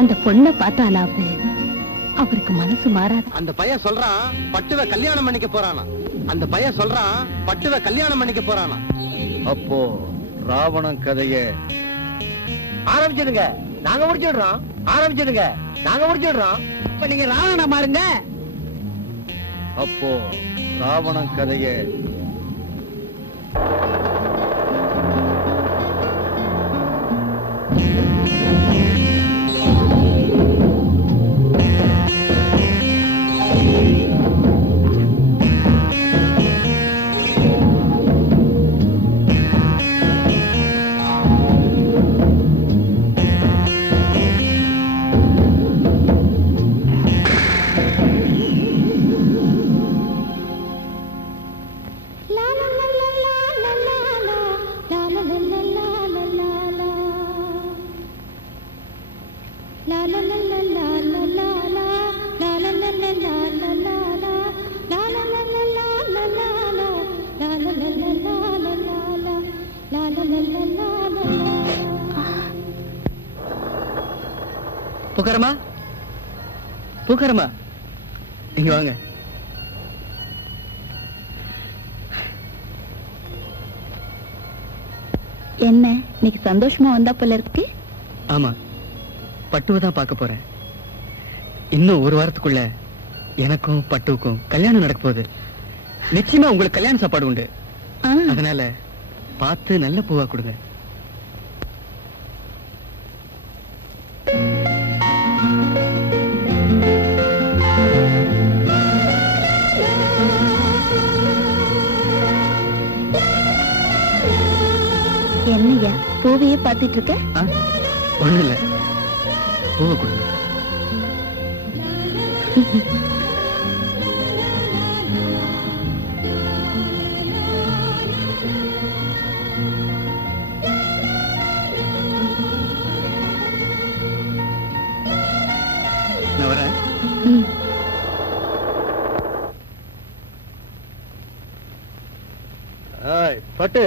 அந்த பொண்ணை பார்த்தாலாவது அவருக்கு மனசு மாறாது. அந்த பையன் சொல்றான் பட்டுவ கல்யாணம் பண்ணிக்க போறானா. அந்த பையன் சொல்றான் பட்டுவ கல்யாணம் பண்ணிக்க போறானா. அப்போ ராவணன் கதைய ஆரம்பிச்சிடுங்க, நாங்க முடிச்சிடுறோம். ஆரம்பிச்சிடுங்க, நாங்க முடிச்சிடுறோம். இப்ப நீங்க ராவண மாறுங்க. அப்போ ராவணன் கதைய பூக்காரமா, பூக்காரமா, இங்க வாங்க. என்ன இன்னைக்கு சந்தோஷமா வந்தா போல இருக்கு? ஆமா, பட்டுவதான் பார்க்க போறேன். இன்னும் ஒரு வாரத்துக்குள்ள எனக்கும் பட்டுவுக்கும் கல்யாணம் நடக்க போகுது. நிச்சயமா உங்களுக்கு கல்யாண சாப்பாடு உண்டு. அதனால பார்த்து நல்ல பூவா கொடுங்க. என்னையா பூவையே பார்த்துட்டு இருக்க? ஒண்ணு இல்ல, பூவை கொடுங்க. நான் வரேன். பட்டு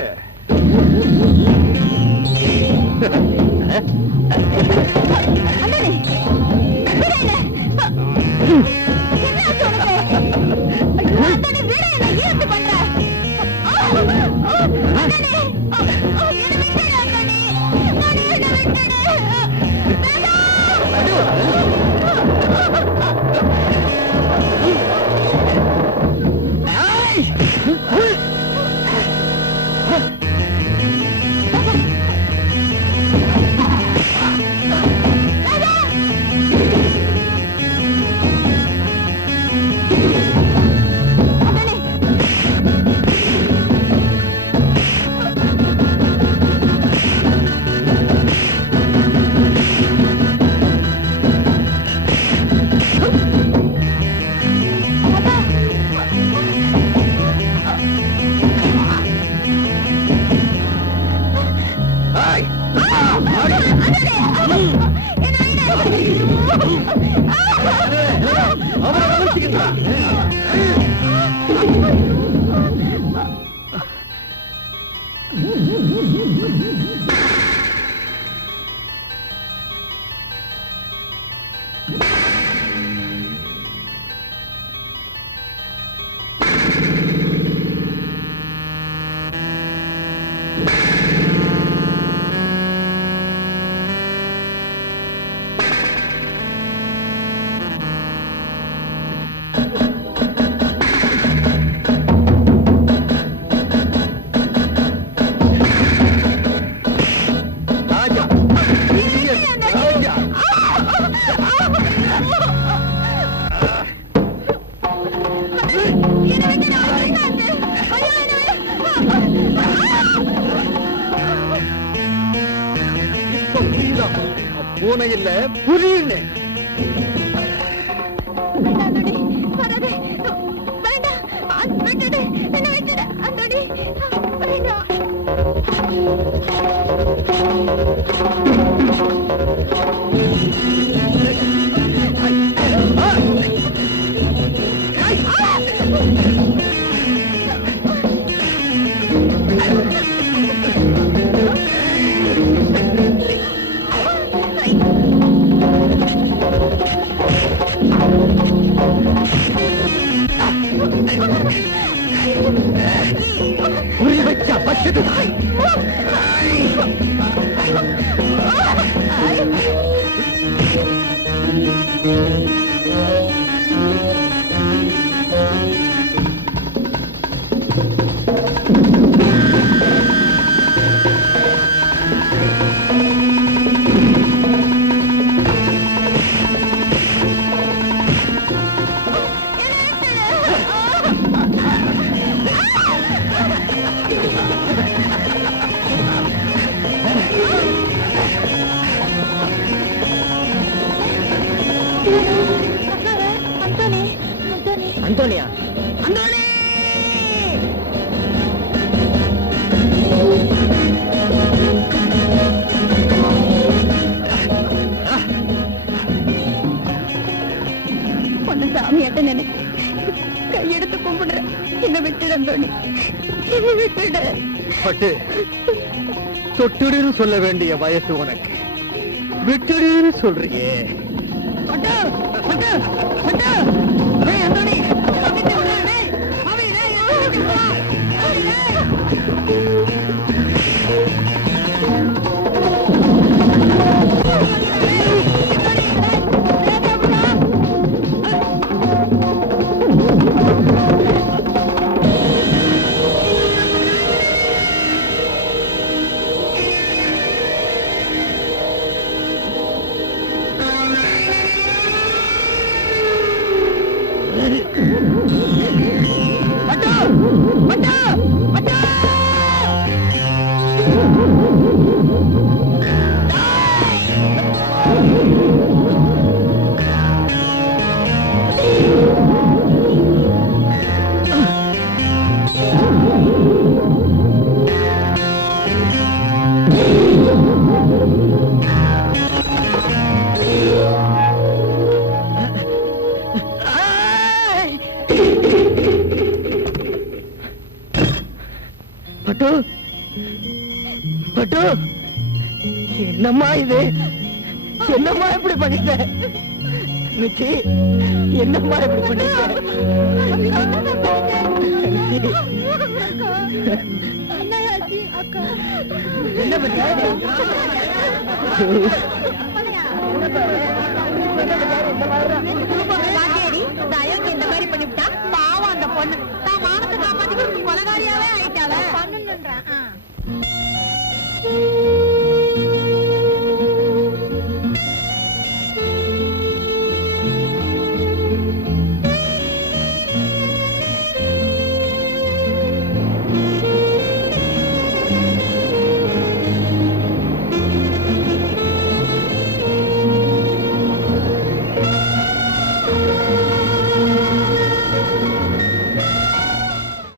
பூனை இல்ல புரியுன்னு அந்தோனியா சாமியாட்ட நினைச்சு கையெடுத்து கும்பிடுறேன். என்ன விட்டுடு அந்தோணி, என்ன விட்டுடு. பட்டு தொட்டுடுன்னு சொல்ல வேண்டிய வயசு உனக்கு, விட்டுடுன்னு சொல்றியே. பட்டு பட்டு பட்டு ஏய் அந்தோணி கமிட்டி விடுறே. அவன் ஏய் பட்டு பட்டு என்னம்மா இது? என்னம்மா இப்படி பண்ணிட்ட? நிச்சி என்னம்மா இப்படி பண்ணிட்ட? என்ன பண்ண? இந்த மாதிரி பண்ணிவிட்டா பாவம் அந்த பொண்ணு தான் மானத்தை காப்பாத்தி கொலகாரியாவே ஆயிட்டாள. பண்ணுன்றேன்.